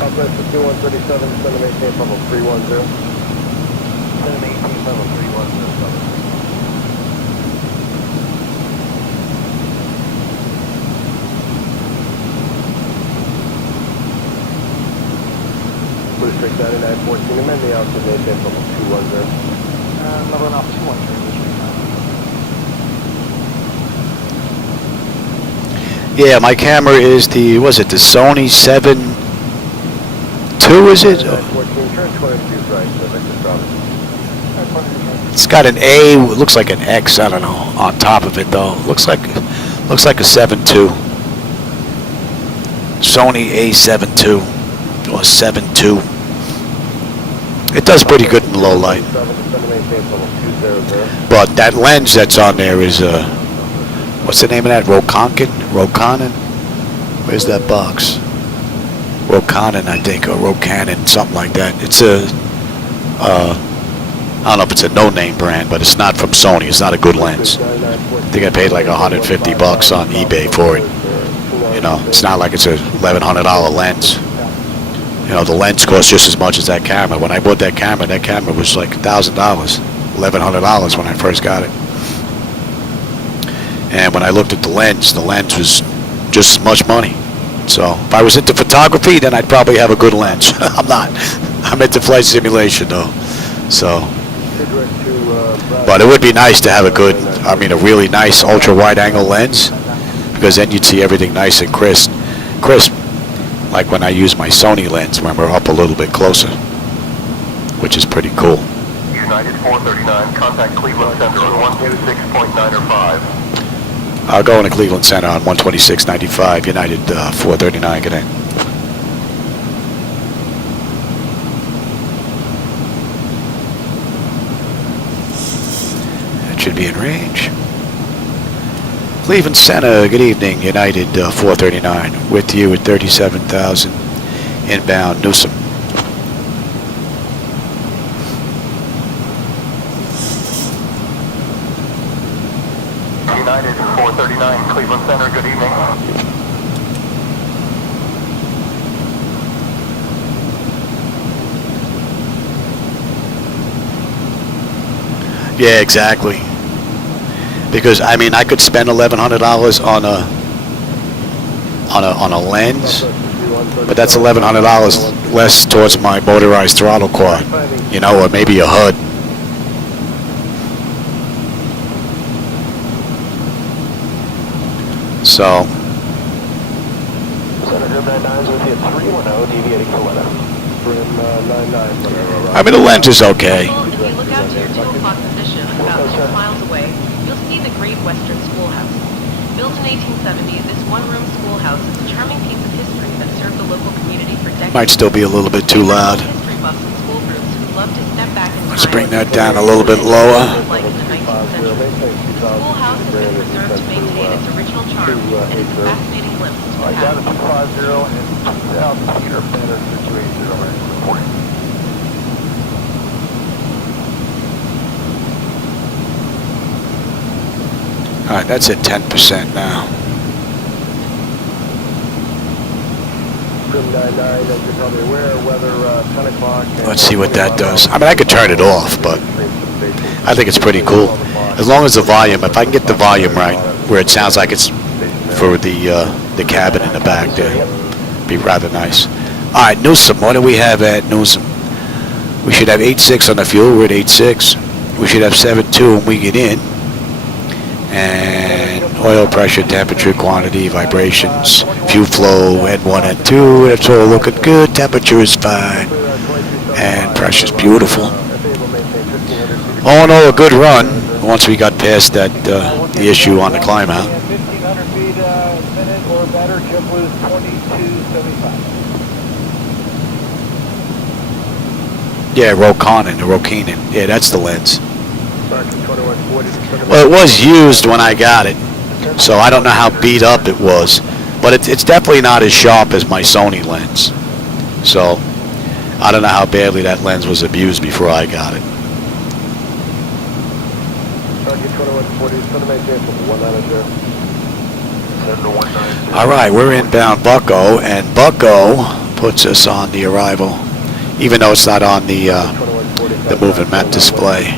Southwest 5137, send them 18 from 310. Send them 18 from 310. Blue Street 9914, amend the altitude 18 from 210. Level off 213. Yeah, my camera is the, was it the Sony 7 II, is it? It's got an A, it looks like an X, I don't know, on top of it though. Looks like a 7 II. Sony A7 II, or 7 II. It does pretty good in low light. But that lens that's on there is what's the name of that? Rokanen? Where's that box? Rokanen, I think, or Rokanen, something like that. It's a, I don't know if it's a no-name brand, but it's not from Sony. It's not a good lens. I think I paid like $150 on eBay for it. You know, it's not like it's a $1,100 lens. You know, the lens costs just as much as that camera. When I bought that camera was like $1,000, $1,100 when I first got it. And when I looked at the lens was just as much money. So if I was into photography, then I'd probably have a good lens. I'm not. I'm into flight simulation though. So, but it would be nice to have a good, a really nice ultra wide angle lens, because then you'd see everything nice and crisp. Like when I use my Sony lens when we're up a little bit closer, which is pretty cool. United 439, contact Cleveland Center on 126.905. I'll go into Cleveland Center on 126.95, United 439, good day. That should be in range. Cleveland Center, good evening, United 439, with you at 37,000, inbound Newsom. United 439, Cleveland Center, good evening. Yeah, exactly. Because I could spend $1,100 on a lens, but that's $1,100 less towards my motorized throttle quad, you know, or maybe a HUD. So, the lens is okay. If you look out to your 2 o'clock position, about 6 miles away, you'll see the Great Western Schoolhouse. Built in 1870, this one-room schoolhouse is a charming piece of history that served the local community for decades. Might still be a little bit too loud. History buffs and school groups who love to step back in Let's time. bring that down a little bit lower. Like in the 19th century. The schoolhouse has been preserved to maintain its original charm and its fascinating glimpse to the past. Got it to 50 and Peter Banner 280 reporting. All right, that's at 10% now. Let's see what that does. I could turn it off, but I think it's pretty cool. As long as the volume, if I can get the volume right, where it sounds like it's for the cabin in the back there, be rather nice. All right, Newsom, what do we have at Newsom? We should have 8.6 on the fuel. We're at 8.6. We should have 7.2 when we get in. And oil pressure, temperature, quantity, vibrations, fuel flow, N1, N2, that's all looking good. Temperature is fine, and pressure's beautiful. All in all, a good run once we got past that the issue on the climb out. 1,500 feet a minute or better, JetBlue's 2275. Yeah, Rokanen. Yeah, that's the lens. Well, it was used when I got it, so I don't know how beat up it was, but it's definitely not as sharp as my Sony lens. So I don't know how badly that lens was abused before I got it. All right, we're inbound Bucko, and Bucko puts us on the arrival, even though it's not on the moving map display.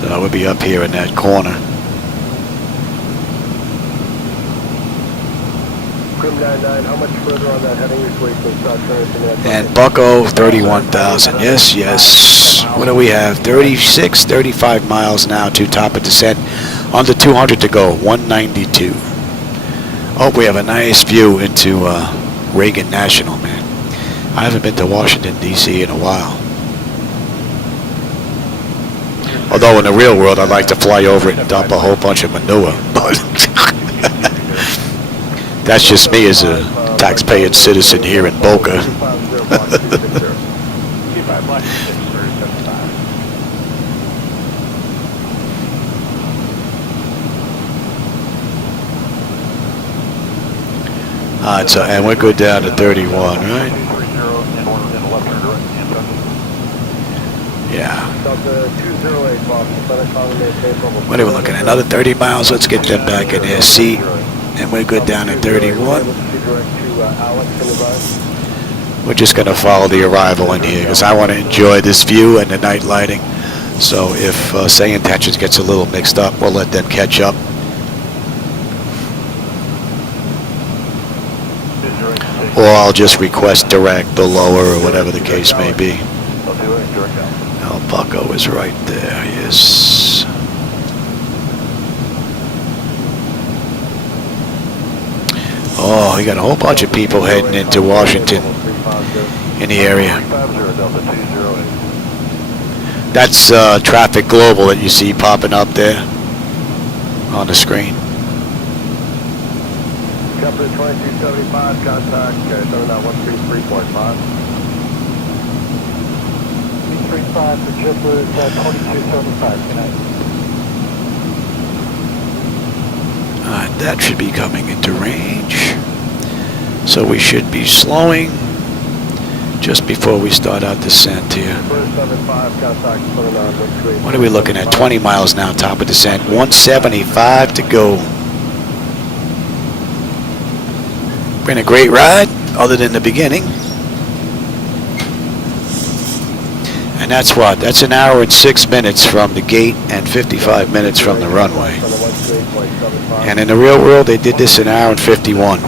So we'll be up here in that corner. And Bucko, 31,000. Yes. What do we have? 36, 35 miles now to top of descent. Under 200 to go. 192. Oh, we have a nice view into Regan National, man. I haven't been to Washington, D.C. in a while. Although in the real world, I'd like to fly over it and dump a whole bunch of manure. But that's just me as a tax-paying citizen here in Boca. Alright, so, and we're good down to 31, right? Yeah. What are we looking at? Another 30 miles. Let's get them back in their seat. And we're good down at 31. We're just going to follow the arrival in here because I want to enjoy this view and the night lighting. So if SayIntentions gets a little mixed up, we'll let them catch up. Or I'll just request direct, the lower, or whatever the case may be. El Paco is right there, yes. Oh, we got a whole bunch of people heading into Washington in the area. That's Traffic Global that you see popping up there on the screen. Company 2275, contact 79133.5. 335 for JetBlue, 2275, good night. That should be coming into range. So we should be slowing just before we start our descent here. What are we looking at? 20 miles now, top of descent. 175 to go. Been a great ride, other than the beginning. And that's what? That's an hour and 6 minutes from the gate and 55 minutes from the runway. And in the real world, they did this an hour and 51.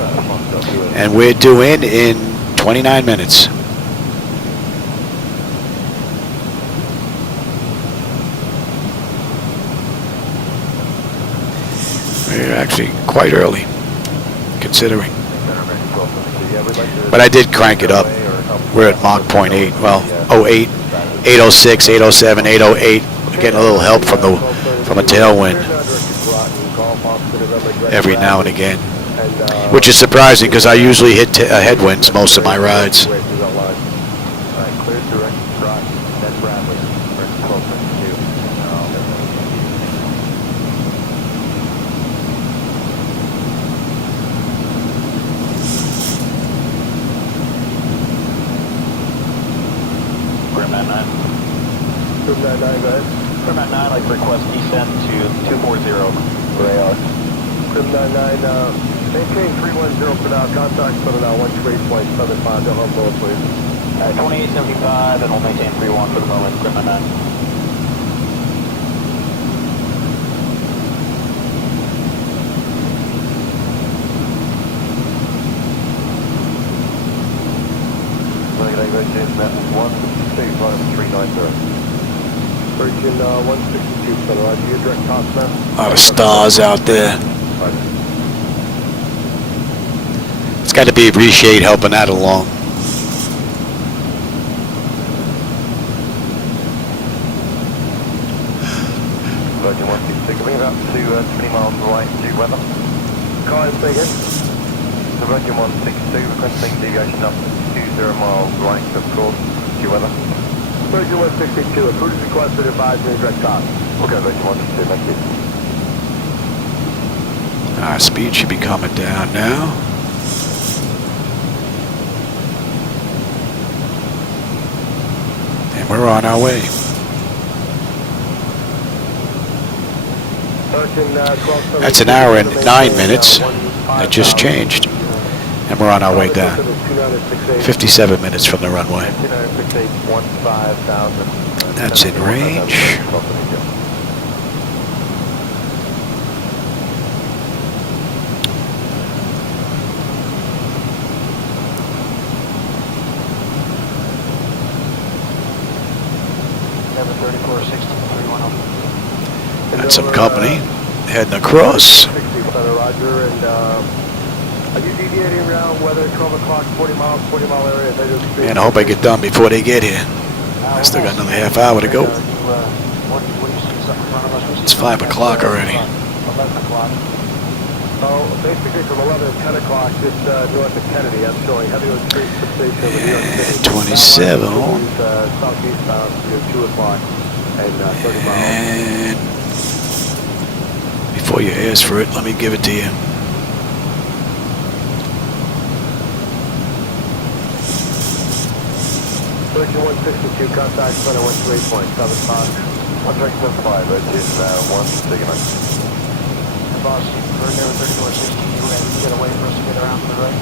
And we're due in 29 minutes. We're actually quite early, considering. But I did crank it up. We're at Mach 0.8. Well, 08, 806, 807, 808. We're getting a little help from a tailwind every now and again, which is surprising because I usually hit headwinds most of my rides. Group 99, go ahead. Group 99, I'd like to request descent to 240. Group 99, maintain 310 for now, contact for now 128.75, don't help lower please. 2875 and we'll maintain 31 for the moment, Group 99. James Mountain 165.390. Virgin 162, Center Roger, your direct tops now. A lot of stars out there. It's got to be Reshade helping that along. Virgin 162, coming about to 20 miles right to weather. Car is again. So Virgin 162, requesting deviation up to 20 miles right of course to weather. Virgin 162, approved requested advisory and direct top. Okay, Virgin 162, thank you. Our speed should be coming down now. And we're on our way. That's an hour and 9 minutes. That just changed. And we're on our way down. 57 minutes from the runway. That's in range. That's some company heading across. Are you deviating around weather 12 o'clock, 40 mile area? Man, I hope I get done before they get here. I still got another half hour to go. It's 5 o'clock already. 11 o'clock. Oh, basically from 11 to 10 o'clock, just north of Kennedy, I'm showing heavy street substation over New York City. 27. Southeastbound, 2 o'clock and 30 miles. And before you ask for it, let me give it to you. 3162, contact center 13.75. 1375, engine 1, signal. Boss, we're near 3460. You got a way for us to get around to the right?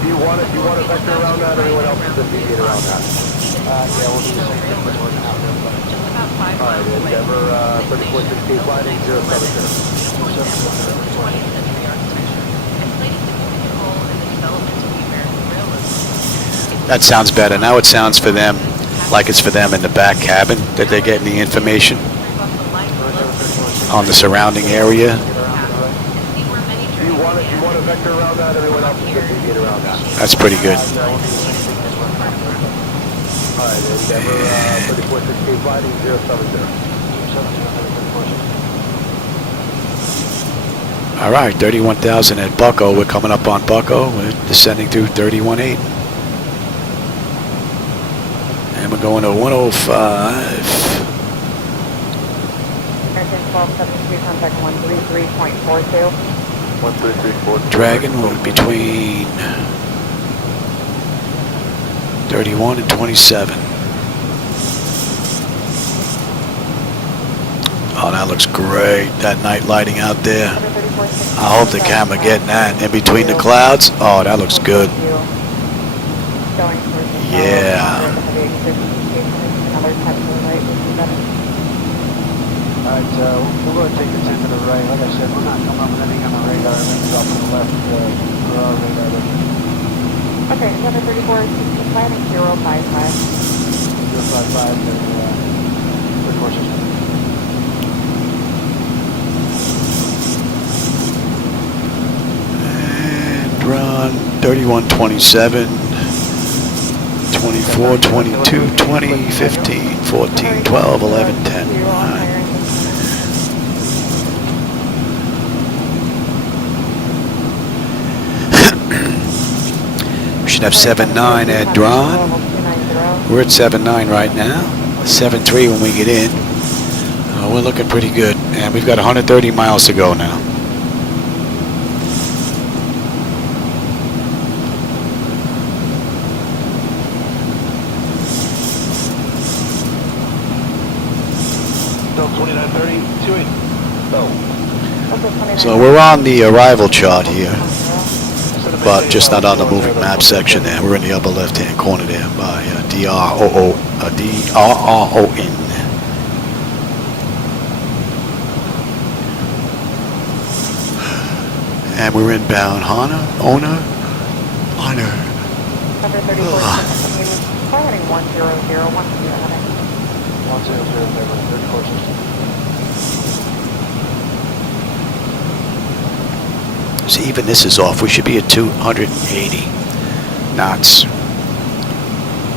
Do you want a vector around that, or anyone else to deviate around that? Yeah, we'll do the same thing as we're out there. Alright, Endeavor 3460, flighting 070. That sounds better. Now it sounds for them like it's for them in the back cabin that they're getting the information on the surrounding area. You want a vector around that, or anyone else to deviate around that? That's pretty good. Alright, Endeavor 3460, flighting 070. All right, 31,000 at Bucko. We're coming up on Bucko. We're descending through 31.8. And we're going to 105. American 1272, contact 133.42. 133.42. Dragon will be between 31 and 27. Oh, that looks great. That night lighting out there. I hope the camera getting that in between the clouds. Oh, that looks good. Yeah. Alright, we'll go and take the 10 to the right. Like I said, we're not coming up with anything on the radar. Everything's off to the left for our radar. Okay, 734, planning 055. 055 to the course system. And run 3127, 24, 22, 20, 15, 14, 12, 11, 10. All right. We should have 7.9 at Drawn. We're at 7.9 right now. 7.3 when we get in. We're looking pretty good. And we've got 130 miles to go now. So we're on the arrival chart here, but just not on the moving map section there. We're in the upper left-hand corner there by DROON. And we're inbound Honor. 100. So even this is off. We should be at 280 knots.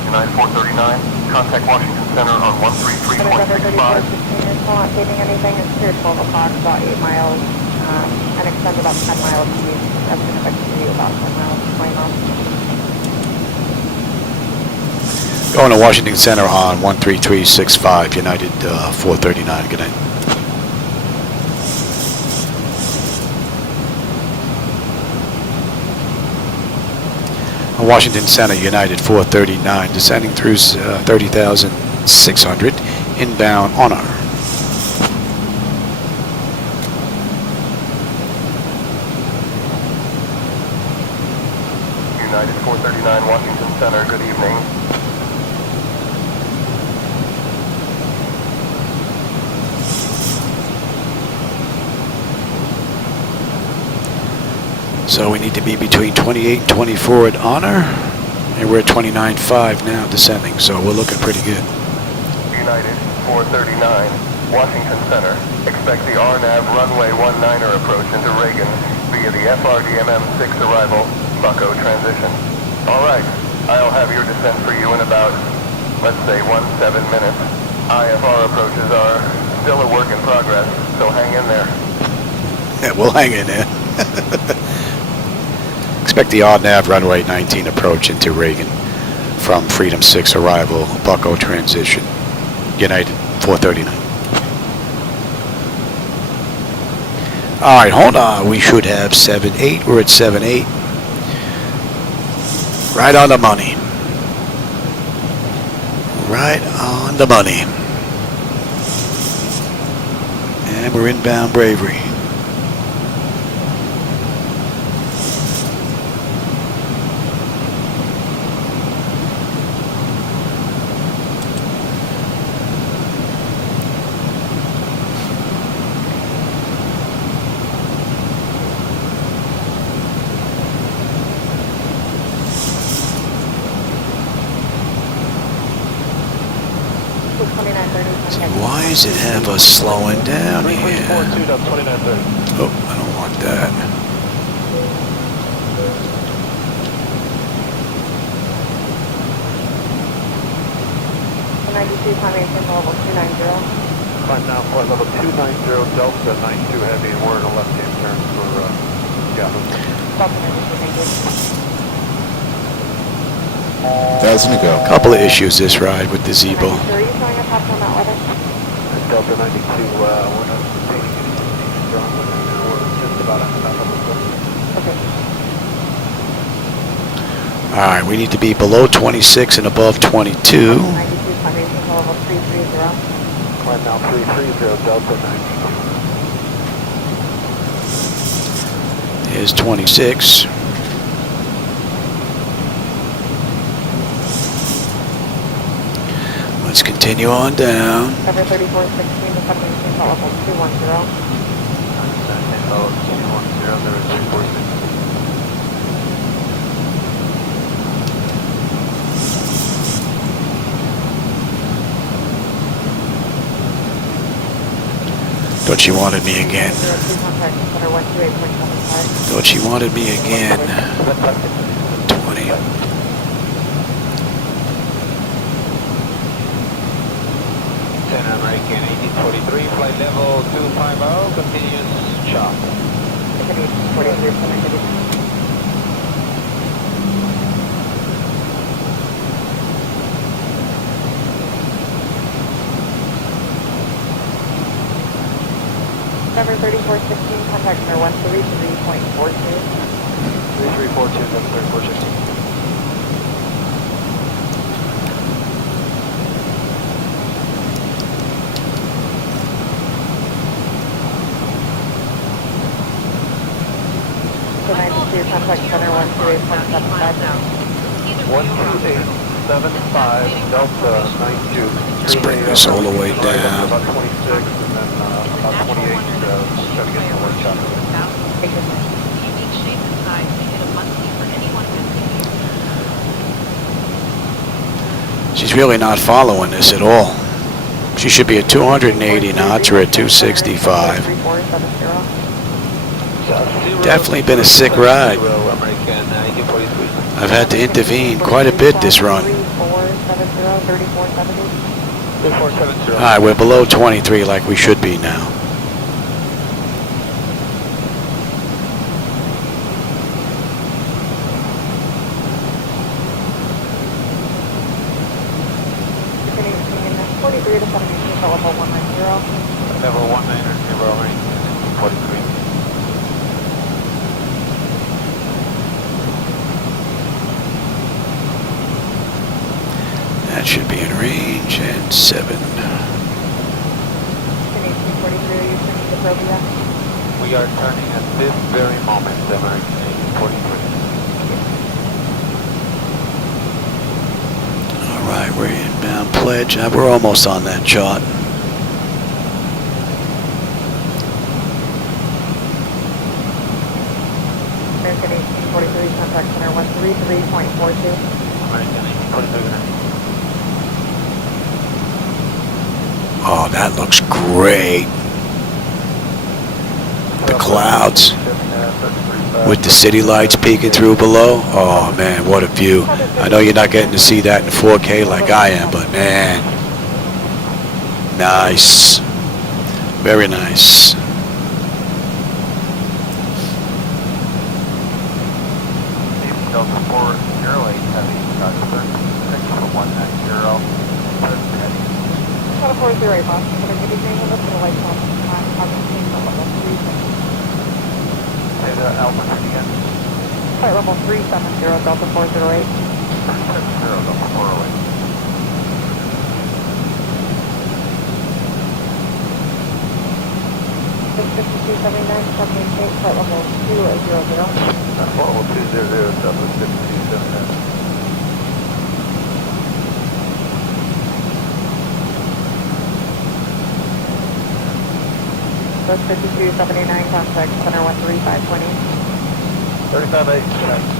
United 439, contact Washington Center on 133.65. Not saving anything. It's clear 12 o'clock, about 8 miles, and extends about 10 miles east. That's going to affect you about 10 miles, 20 miles. Going to Washington Center on 13365, United 439. Good night. Washington Center, United 439, descending through 30,600, inbound Honor. United 439, Washington Center, good evening. So we need to be between 28 and 24 at Honor, and we're at 29.5 now descending, so we're looking pretty good. United 439, Washington Center. Expect the RNAV runway 19er approach into Regan via the FRDMM-6 arrival, Bucko transition. Alright, I'll have your descent for you in about, let's say, 17 minutes. IFR approaches are still a work in progress, so hang in there. Yeah, we'll hang in there. Expect the RNAV runway 19 approach into Reagan from Freedom 6 arrival, Bucko transition, United 439. All right, hold on. We should have 7.8. We're at 7.8. Right on the money. Right on the money. And we're inbound Bravery. Why does it have us slowing down here? Oh, I don't want that. The 92 climbing to level 290. Climb now flight level 290, Delta 92 Heavy, and we're in a left-hand turn for Gatwick. Delta 92, thank you. 1,000 to go. Couple of issues this ride with the Zibo. Are you showing a pass on that weather? Delta 92, we're not seeing anything strong, but we're just about on that level. Okay. All right, we need to be below 26 and above 22. 92 climbing to level 330. Climb now 330, Delta 92. Here's 26. Let's continue on down. Cover 3416 to climbing to level 210. Level 210, there is 346. Thought she wanted me again. Thought she wanted me again. 20. 10 American 1843, flight level 250, continuous chop. 43. Number 3416, contact number 133.42. 3342, that's 3416. The 92, contact center 128.75 now. 12875, Delta 92. Let's bring this all the way down. About 26 and then about 28, try to get some work shot. She's really not following this at all. She should be at 280 knots or at 265. Definitely been a sick ride. I've had to intervene quite a bit this run. Alright, we're below 23 like we should be now. Level 190, 43. That should be in range, and 7. We are turning at this very moment, American 1843. Alright, we're inbound pledge. We're almost on that chart. American 1843, contact center 133.42. American 1843. Oh, that looks great. The clouds with the city lights peeking through below. Oh man, what a view. I know you're not getting to see that in 4K like I am, but man, nice. Very nice. Delta 408 heavy, Chicago 36 for 190. Delta 408, Boston, can I give you a name of the light off? Say the altitude again. Flight level 370, Delta 408. 370, Delta 408. 5279, shall maintain flight level 200. Flight level 200, Southwest 5279. Southwest 5279, contact center 13520. 358,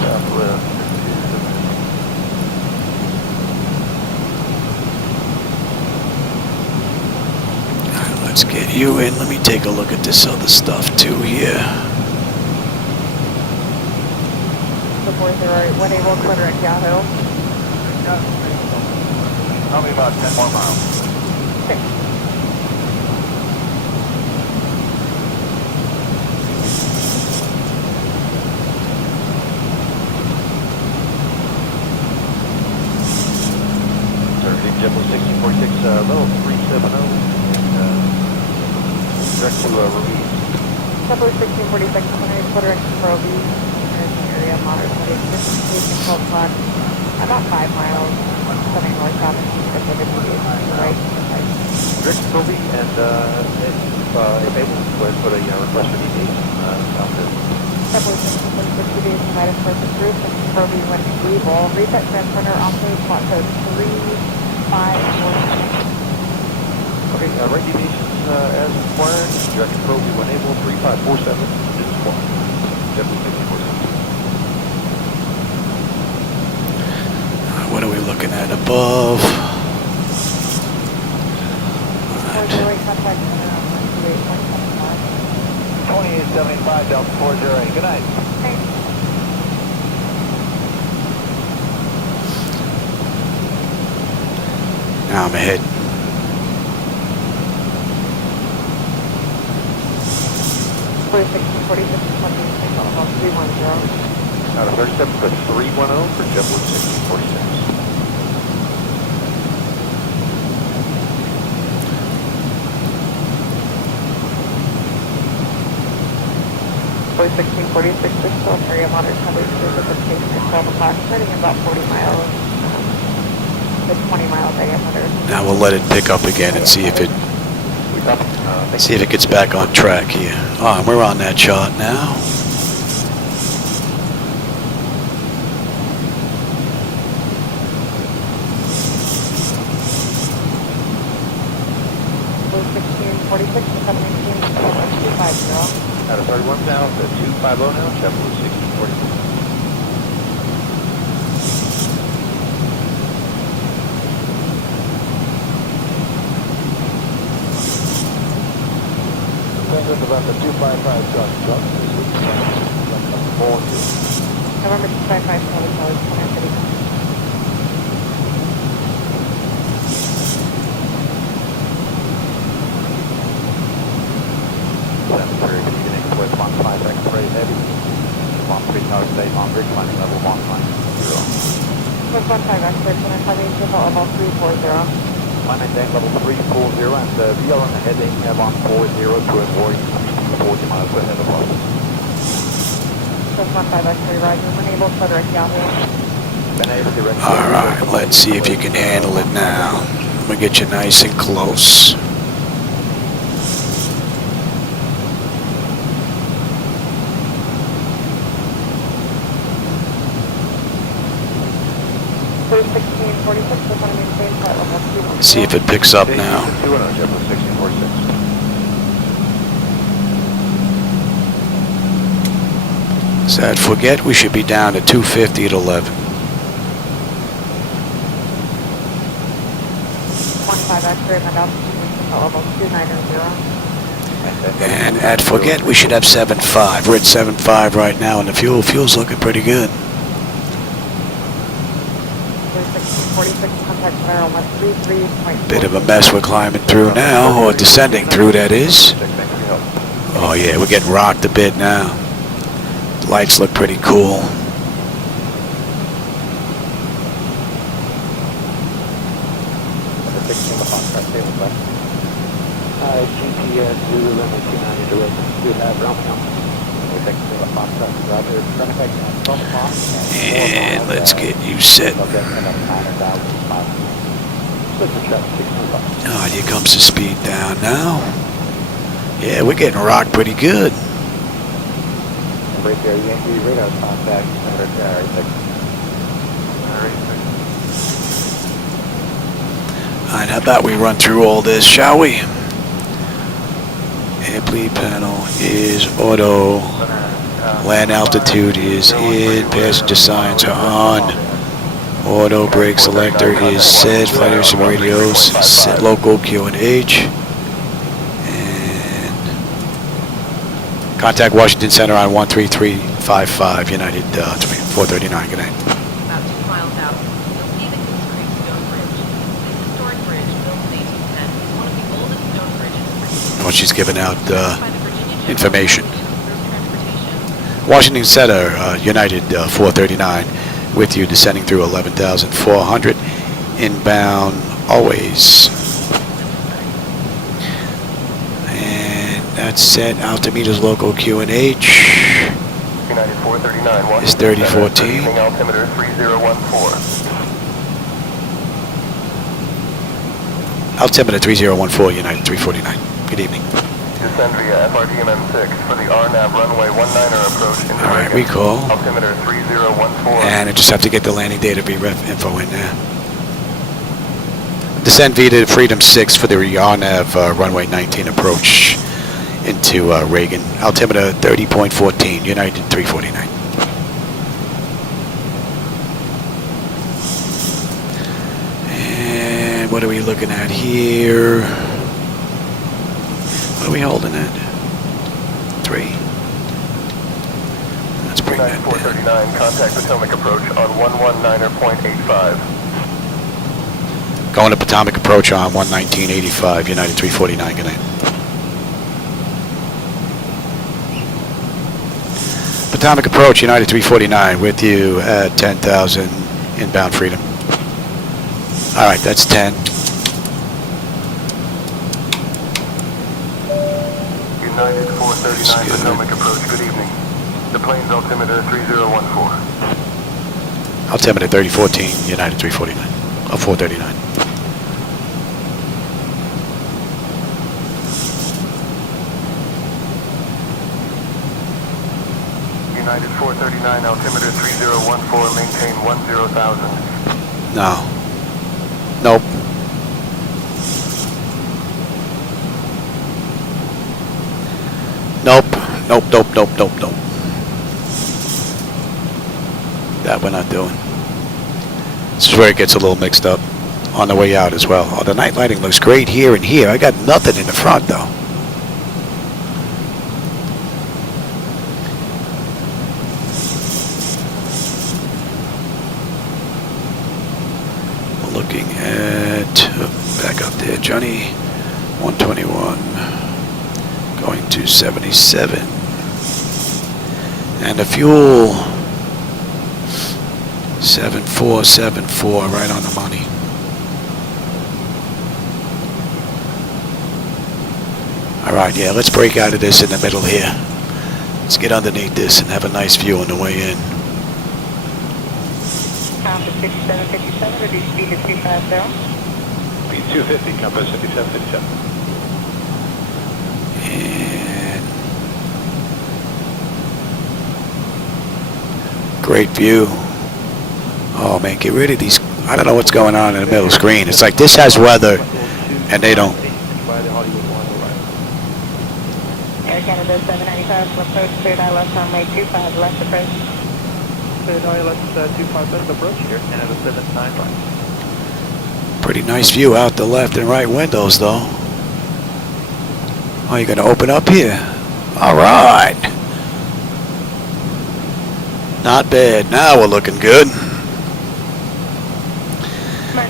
Southwest 5279. Let's get you in. Let me take a look at this other stuff too here. 408, when able, clear direct Yahoo. Tell me about 10 more miles. Okay. JetBlue 1646, level 370. Direct to Ruiz. JetBlue 1646, clear direct to Ruiz. Area monitor, station 12 o'clock, about 5 miles, coming northbound and right. Direct to Ruiz, and if able, please put a request for deviation. Sounds good. JetBlue 1646, deviation United Airlines Flight and Ruiz when Zibo. Reset transponder on page slot code 354. Okay, right deviations as required. Direct to Ruiz when able, 3547 is required. JetBlue 1646. What are we looking at above? 2875 Delta 408. Good night. Thanks. Now I'm ahead. JetBlue 1646, 310. Out of 37 for 310 for JetBlue 1646. JetBlue 1646, this still area monitor coverage precipitation at 12 o'clock, starting about 40 miles, with 20 mile diameter. Now we'll let it pick up again and see if it gets back on track here. Oh, we're on that chart now. JetBlue 1646, 250. Out of 31 now, to 250 now, JetBlue 1646. About the 255 truck. November 255, Charlie, City. With 15 X-ray heavy, 13 tower state on bridge landing level 190. With 15 X-ray, coming to level 340. Landing deck level 340, and we are on the heading 140 to avoid 40 miles ahead of us. With 15 X-ray, Roger, when able, clear direct Yahoo. Alright, let's see if you can handle it now. We'll get you nice and close. See if it picks up now. So I'd forget we should be down to 250 at 11. 15 X-ray, my altitude level 290. And at forget we should have 7.5. We're at 7.5 right now, and the fuel's looking pretty good. 46, contact Sierra 133. Bit of a mess we're climbing through now, or descending through, that is. Oh yeah, we're getting rocked a bit now. The lights look pretty cool. GPS, Zulu, 290 direct. You have Romeo. And let's get you set. Oh, here comes the speed down now. Yeah, we're getting rocked pretty good. Right there, Yankee radar contact, number 6. Alright, how about we run through all this, shall we? Airplane panel is auto. Land altitude is in. Passenger signs are on. Auto brake selector is set. Flight instrument radios set. Local QNH. And contact Washington Center on 13355 United 439. Good night. About 2 miles out, you'll see the Goose Creek Stone Bridge. This historic bridge, built in 1810, is one of the oldest stone bridges. Well, she's giving out information. Washington Center, United 439, with you descending through 11,400. Inbound, always. And that's set. Altimeter's local QNH. United 439, It's Washington 3014. Center, evening altimeter 3014. Altimeter 3014, United 349. Good evening. Descend via FRDMM6 for the RNAV runway 19er approach into All right, Regan. recall. Altimeter 3014. And I just have to get the landing data VREF info in there. Descend via Freedom 6 for the RNAV runway 19 approach into Regan. Altimeter 30.14, United 349. And what are we looking at here? What are we holding at? 3. Let's bring that United 439, contact Potomac approach on 119er.85. Going to Potomac approach on 119.85, United 349. Good night. Potomac approach, United 349, with you at 10,000 inbound Freedom. All right, that's 10. United 439, Potomac approach, good evening. The plane's altimeter 3014. Altimeter 3014, United 349, 439. United 439, altimeter 3014, maintain 10,000. No. Nope. Nope. Nope, nope, nope, nope, nope. That we're not doing. This is where it gets a little mixed up on the way out as well. Oh, the night lighting looks great here and here. I got nothing in the front though. We're looking at, back up there, Johnny, 121. Going to 77. And the fuel, 7474, right on the money. All right, yeah, let's break out of this in the middle here. Let's get underneath this and have a nice view on the way in. Compass 5757, reduce speed to 350. Speed 250, compass 5757. And great view. Oh man, get rid of these. I don't know what's going on in the middle screen. It's like this has weather and they don't. Air Canada 795, approach cleared eye left runway 25, left approach. Cleared eye left 25, left approach here, Canada 795. Pretty nice view out the left and right windows though. Oh, you're gonna open up here. All right. Not bad. Now we're looking good.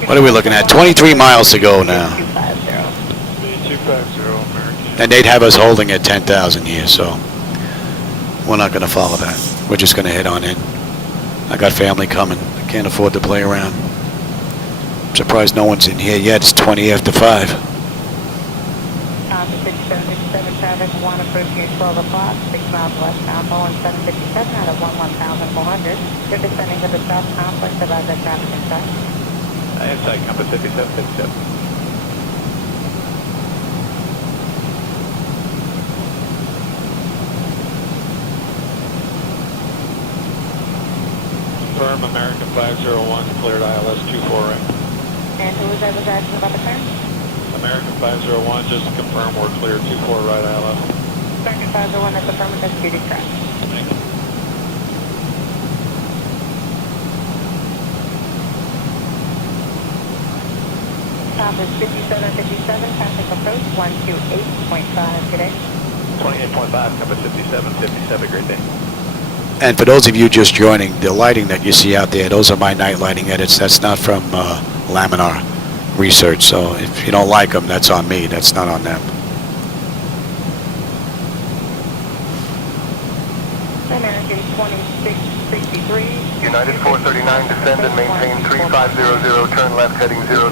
What are we looking at? 23 miles to go now. 250, American. And they'd have us holding at 10,000 here, so we're not going to follow that. We're just going to head on in. I got family coming. I can't afford to play around. I'm surprised no one's in here yet. It's 20 after 5. Compass 6757, traffic 1 approaching at 12 o'clock, 6 miles westbound, Boeing 757 out of 11,400. You're descending to the south complex about the traffic inside. Inside, compass 5757. confirm American 501 cleared ILS 24 right. And who was that was asking about the clearance? American 501, just to confirm we're clear 24 right ILS. American 501, that's affirmative, that's duty correct. Thank you. Top is 5757, traffic approach 128.5 today. 28.5, number 5757, great day. And for those of you just joining, the lighting that you see out there, those are my night lighting edits. That's not from Laminar Research. So if you don't like them, that's on me. That's not on them. American 2663. United 439, descend and maintain 3500, turn left heading 030.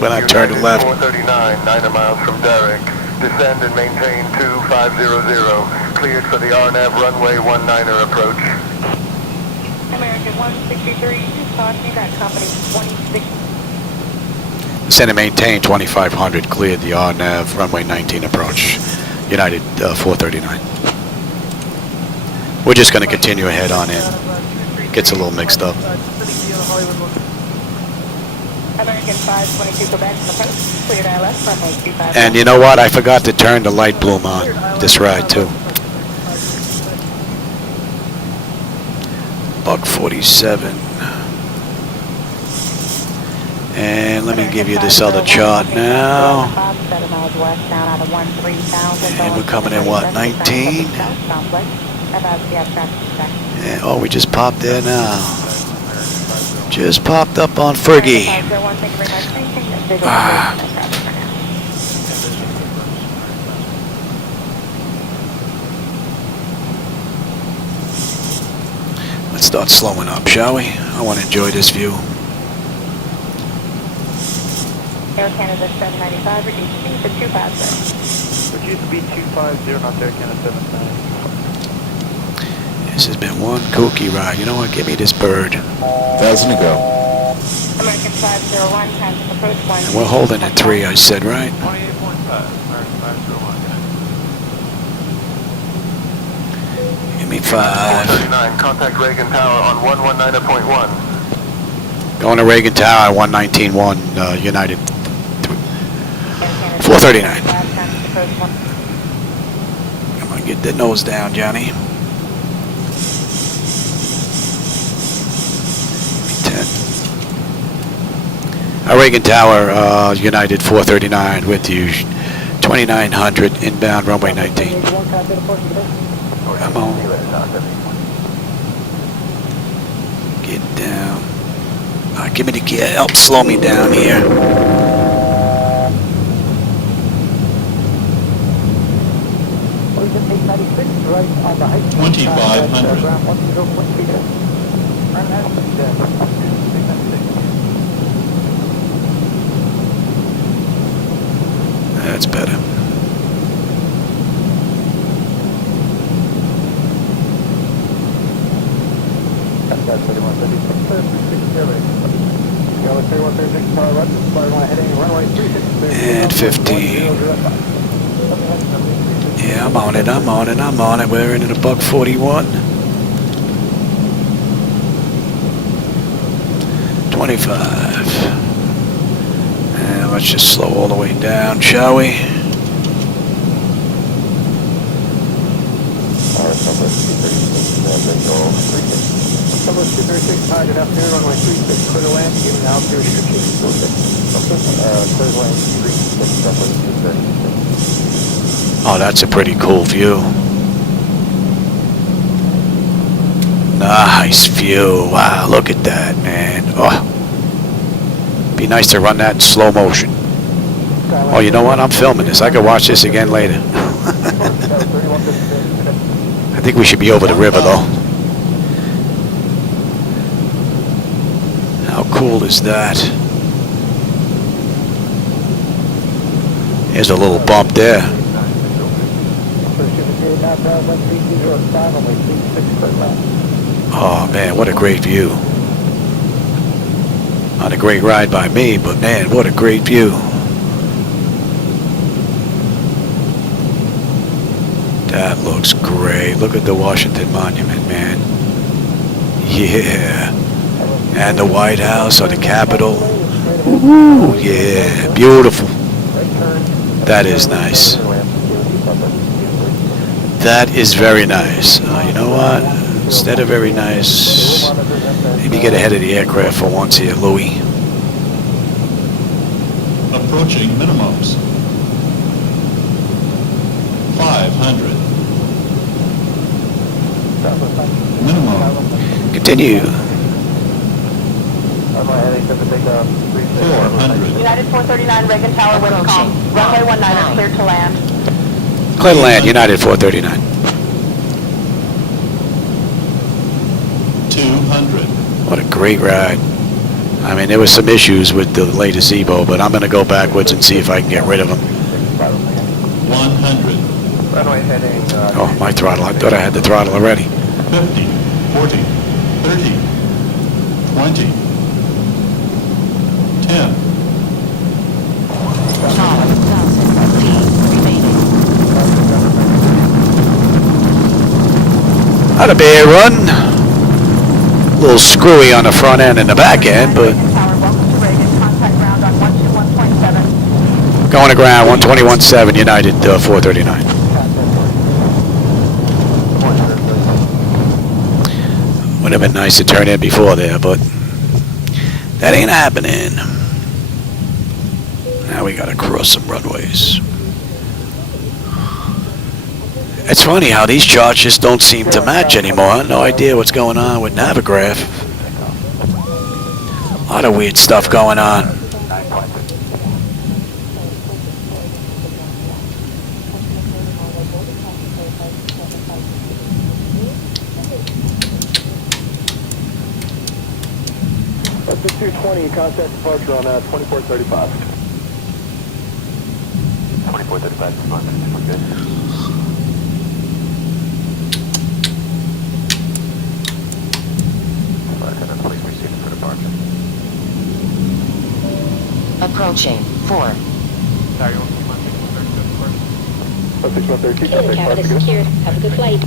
When I turn to left. 439, 9 miles from Derrick, descend and maintain 2500, cleared for the RNAV runway 19er approach. American 163, talk to me, that company 26. Descend and maintain 2500, cleared the RNAV runway 19 approach. United 439. We're just going to continue ahead on in. Gets a little mixed up. American 522 Quebec, approach, cleared ILS, runway 25. And you know what? I forgot to turn the light bloom on this ride too. Buck 47. And let me give you this other chart now. And we're coming in what, 19? And, oh, we just popped there now. Just popped up on Fergie. Let's start slowing up, shall we? I want to enjoy this view. Air Canada 795, reduce speed to 250. Reduce speed 250, not Air Canada 790. This has been one kooky ride. You know what? Give me this bird. 1,000 to go. American 501, time to approach 1. And we're holding at 3, I said, right? 28.5, American 501. Give me 5. 439, contact Regan Tower on 119.1. Going to Reagan Tower, 119.1, United 439. Come on, get the nose down, Johnny. 10. Reagan Tower, United 439 with you. 2900 inbound runway 19. Come on. Get down. Give me the gear. Help slow me down here. 2,500. That's better. And 15. Yeah, I'm on it, I'm on it, I'm on it. We're into the buck 41. 25. And let's just slow all the way down, shall we? Number 236, hi, good afternoon, runway 36, clear to land, beginning altitude, restrictions, clear to land, 36, runway 236. Oh, that's a pretty cool view. Nice view. Wow, look at that, man. Oh, be nice to run that in slow motion. Oh, you know what? I'm filming this. I could watch this again later. I think we should be over the river, though. How cool is that? There's a little bump there. Oh man, what a great view. Not a great ride by me, but man, what a great view. That looks great. Look at the Washington Monument, man. Yeah. And the White House or the Capitol. Ooh, yeah. Beautiful. That is nice. That is very nice. You know what? Instead of very nice, maybe get ahead of the aircraft for once here, Louis. Approaching minimums. 500. Minimum. Continue. 400. United 439, Regan Tower, Wisconsin. Runway 19 is cleared to land. Clear to land, United 439. 200. What a great ride. I mean, there was some issues with the latest Zibo, but I'm going to go backwards and see if I can get rid of them. 100. Oh, my throttle. I thought I had the throttle already. 50, 40, 30, 20, 10. 5,000 feet remaining. Not a bad run. A little screwy on the front end and the back end, but going to ground 121.7 United 439. Would have been nice to turn in before there, but that ain't happening. Now we gotta cross some runways. It's funny how these charts just don't seem to match anymore. I have no idea what's going on with Navigraph. A lot of weird stuff going on. That's the 220, contact departure on 2435. 2435, come on, we're good. Please receive for departure. Approaching 4. Cabin is secured. Have a good flight.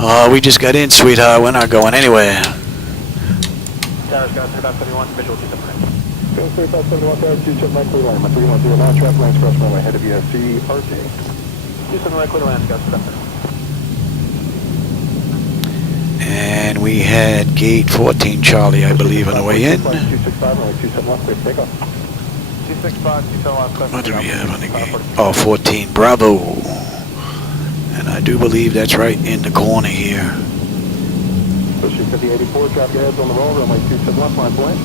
Oh, we just got in, sweetheart. We're not going anywhere. Tower Scott 3571, visual 279. Go 3571, Tower 279, clear line. My 310, now trap lines cross runway, head of ESC, RT. 279, clear line, Scott 7. And we had gate 14 Charlie, I believe, on the way in. 265, runway 271, clear takeoff. 265, 271, What do we have on the gate? Oh, 14 Bravo. And I do believe that's right in the corner here. So shoot 5084, traffic heads on the roll, runway 271, flying point.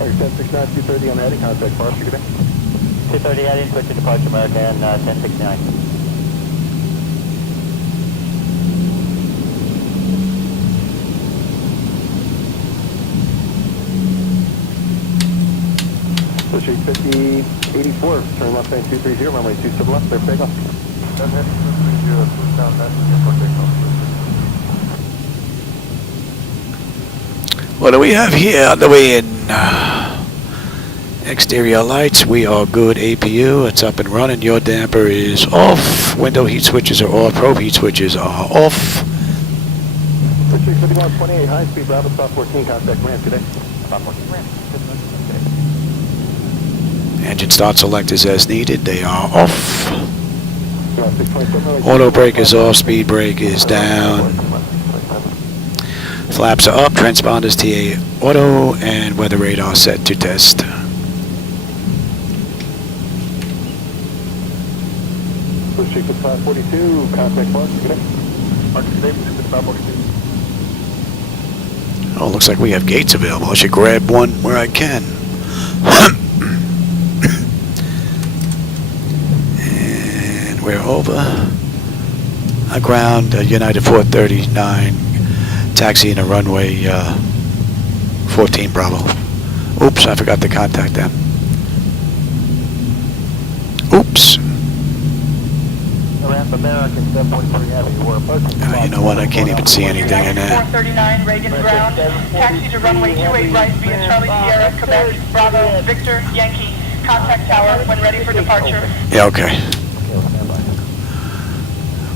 Alright, 1069, 230 on the heading, contact departure, good day. 230 heading, quick to departure, American 1069. So shoot 5084, turn left lane 230, runway 27 left, clear for takeoff. What do we have here on the way in? Exterior lights, we are good. APU, it's up and running. Your damper is off. Window heat switches are off. Probe heat switches are off. 5128, high speed, Bravo, stop 14, contact ramp today. Stop 14 ramp. Engine start selectors as needed. They are off. Auto brake is off. Speed brake is down. Flaps are up. Transponders TA auto and weather radar set to test. First Chief at 542, contact Mark, good day. Mark today, at 542. Oh, looks like we have gates available. I should grab one where I can. And we're over. Ground, United 439, taxi in a runway 14 Bravo. Oops, I forgot to contact them. Oops. Ramp American American 743 Heavy. We're approaching. You know what? I can't even see anything in there. 439 Regan ground. Taxi to runway 28 right via Charlie Sierra, Quebec, Bravo, Victor, Yankee. Contact tower when ready for departure. Yeah, okay.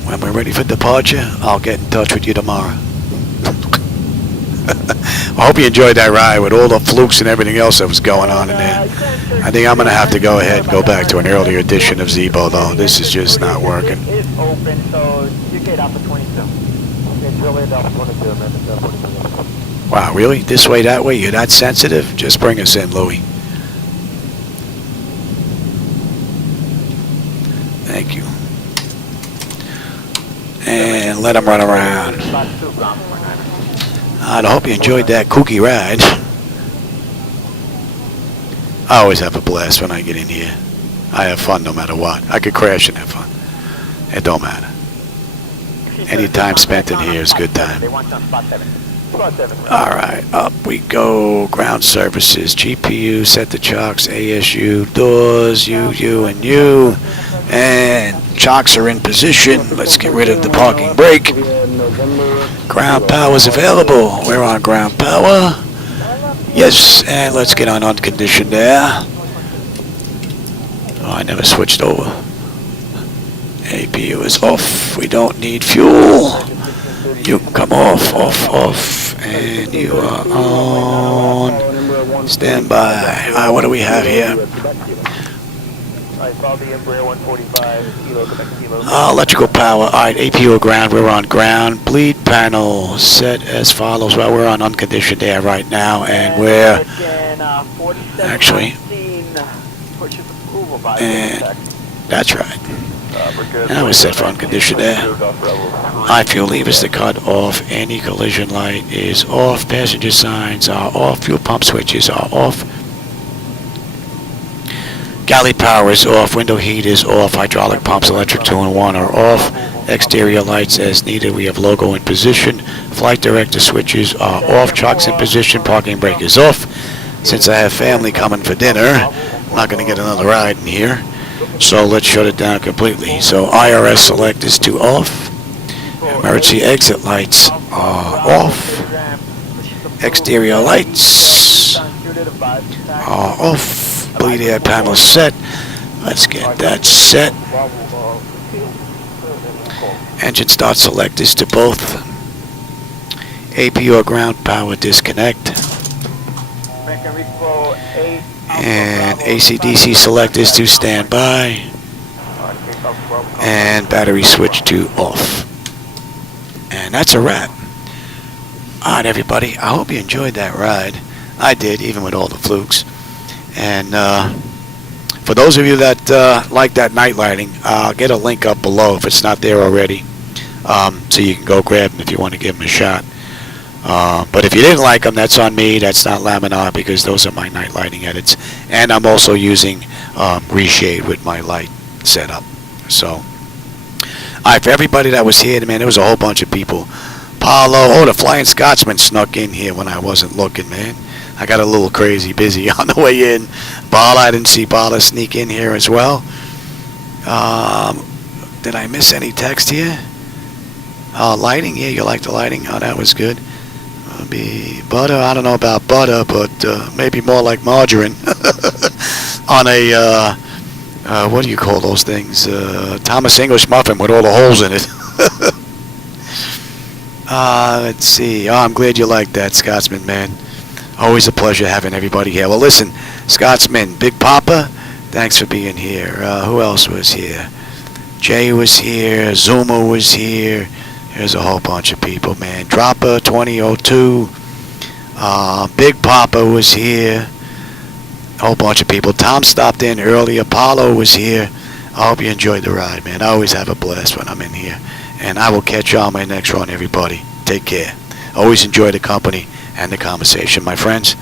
When we're ready for departure, I'll get in touch with you tomorrow. I hope you enjoyed that ride with all the flukes and everything else that was going on in there. I think I'm going to have to go ahead and go back to an earlier edition of Zibo, though. This is just not working. It's open, so you get out for 22. It's really out for 22, man. It's 22. Wow, really? This way, that way? You're that sensitive? Just bring us in, Louie. Thank you. And let them run around. I hope you enjoyed that kooky ride. I always have a blast when I get in here. I have fun no matter what. I could crash and have fun. It don't matter. Any time spent in here is good time. Alright, up we go. Ground services, GPU, set the chocks, ASU, doors, U, and U. And chocks are in position. Let's get rid of the parking brake. Ground power is available. We're on ground power. Yes, and let's get on unconditioned air. Oh, I never switched over. APU is off. We don't need fuel. You can come off. And you are on. Stand by. What do we have here? Electrical power. Alright, APU ground. We're on ground. Bleed panel set as follows. Well, we're on unconditioned air right now, and we're actually. And that's right. Now we're set for unconditioned air. High fuel levers to cut off. Anti-collision light is off. Passenger signs are off. Fuel pump switches are off. Galley power is off. Window heat is off. Hydraulic pumps, electric 2-in-1 are off. Exterior lights as needed. We have logo in position. Flight director switches are off. Chocks in position. Parking brake is off. Since I have family coming for dinner, I'm not going to get another ride in here. So let's shut it down completely. So IRS select is to off. Emergency exit lights are off. Exterior lights are off. Bleed air panel set. Let's get that set. Engine start select is to both. APU or ground power disconnect. And AC/DC select is to standby. And battery switch to off. And that's a wrap. Alright, everybody. I hope you enjoyed that ride. I did, even with all the flukes. And for those of you that like that night lighting, I'll get a link up below if it's not there already, so you can go grab them if you want to give them a shot. But if you didn't like them, that's on me. That's not Laminar, because those are my night lighting edits. And I'm also using reshade with my light setup. So, alright, for everybody that was here, man, there was a whole bunch of people. Paulo, the Flying Scotsman snuck in here when I wasn't looking, man. I got a little crazy busy on the way in. Bala, I didn't see Bala sneak in here as well. Did I miss any text here? Lighting, yeah, you like the lighting? Oh, that was good. Maybe butter, I don't know about butter, but maybe more like margarine. On a, what do you call those things? Thomas English muffin with all the holes in it. Let's see. Oh, I'm glad you like that, Scotsman, man. Always a pleasure having everybody here. Well, listen, Scotsman, Big Papa, thanks for being here. Who else was here? Jay was here. Zuma was here. There's a whole bunch of people, man. Dropper 2002. Big Papa was here. A whole bunch of people. Tom stopped in early. Apollo was here. I hope you enjoyed the ride, man. I always have a blast when I'm in here. And I will catch you on my next run, everybody. Take care. Always enjoy the company and the conversation, my friends.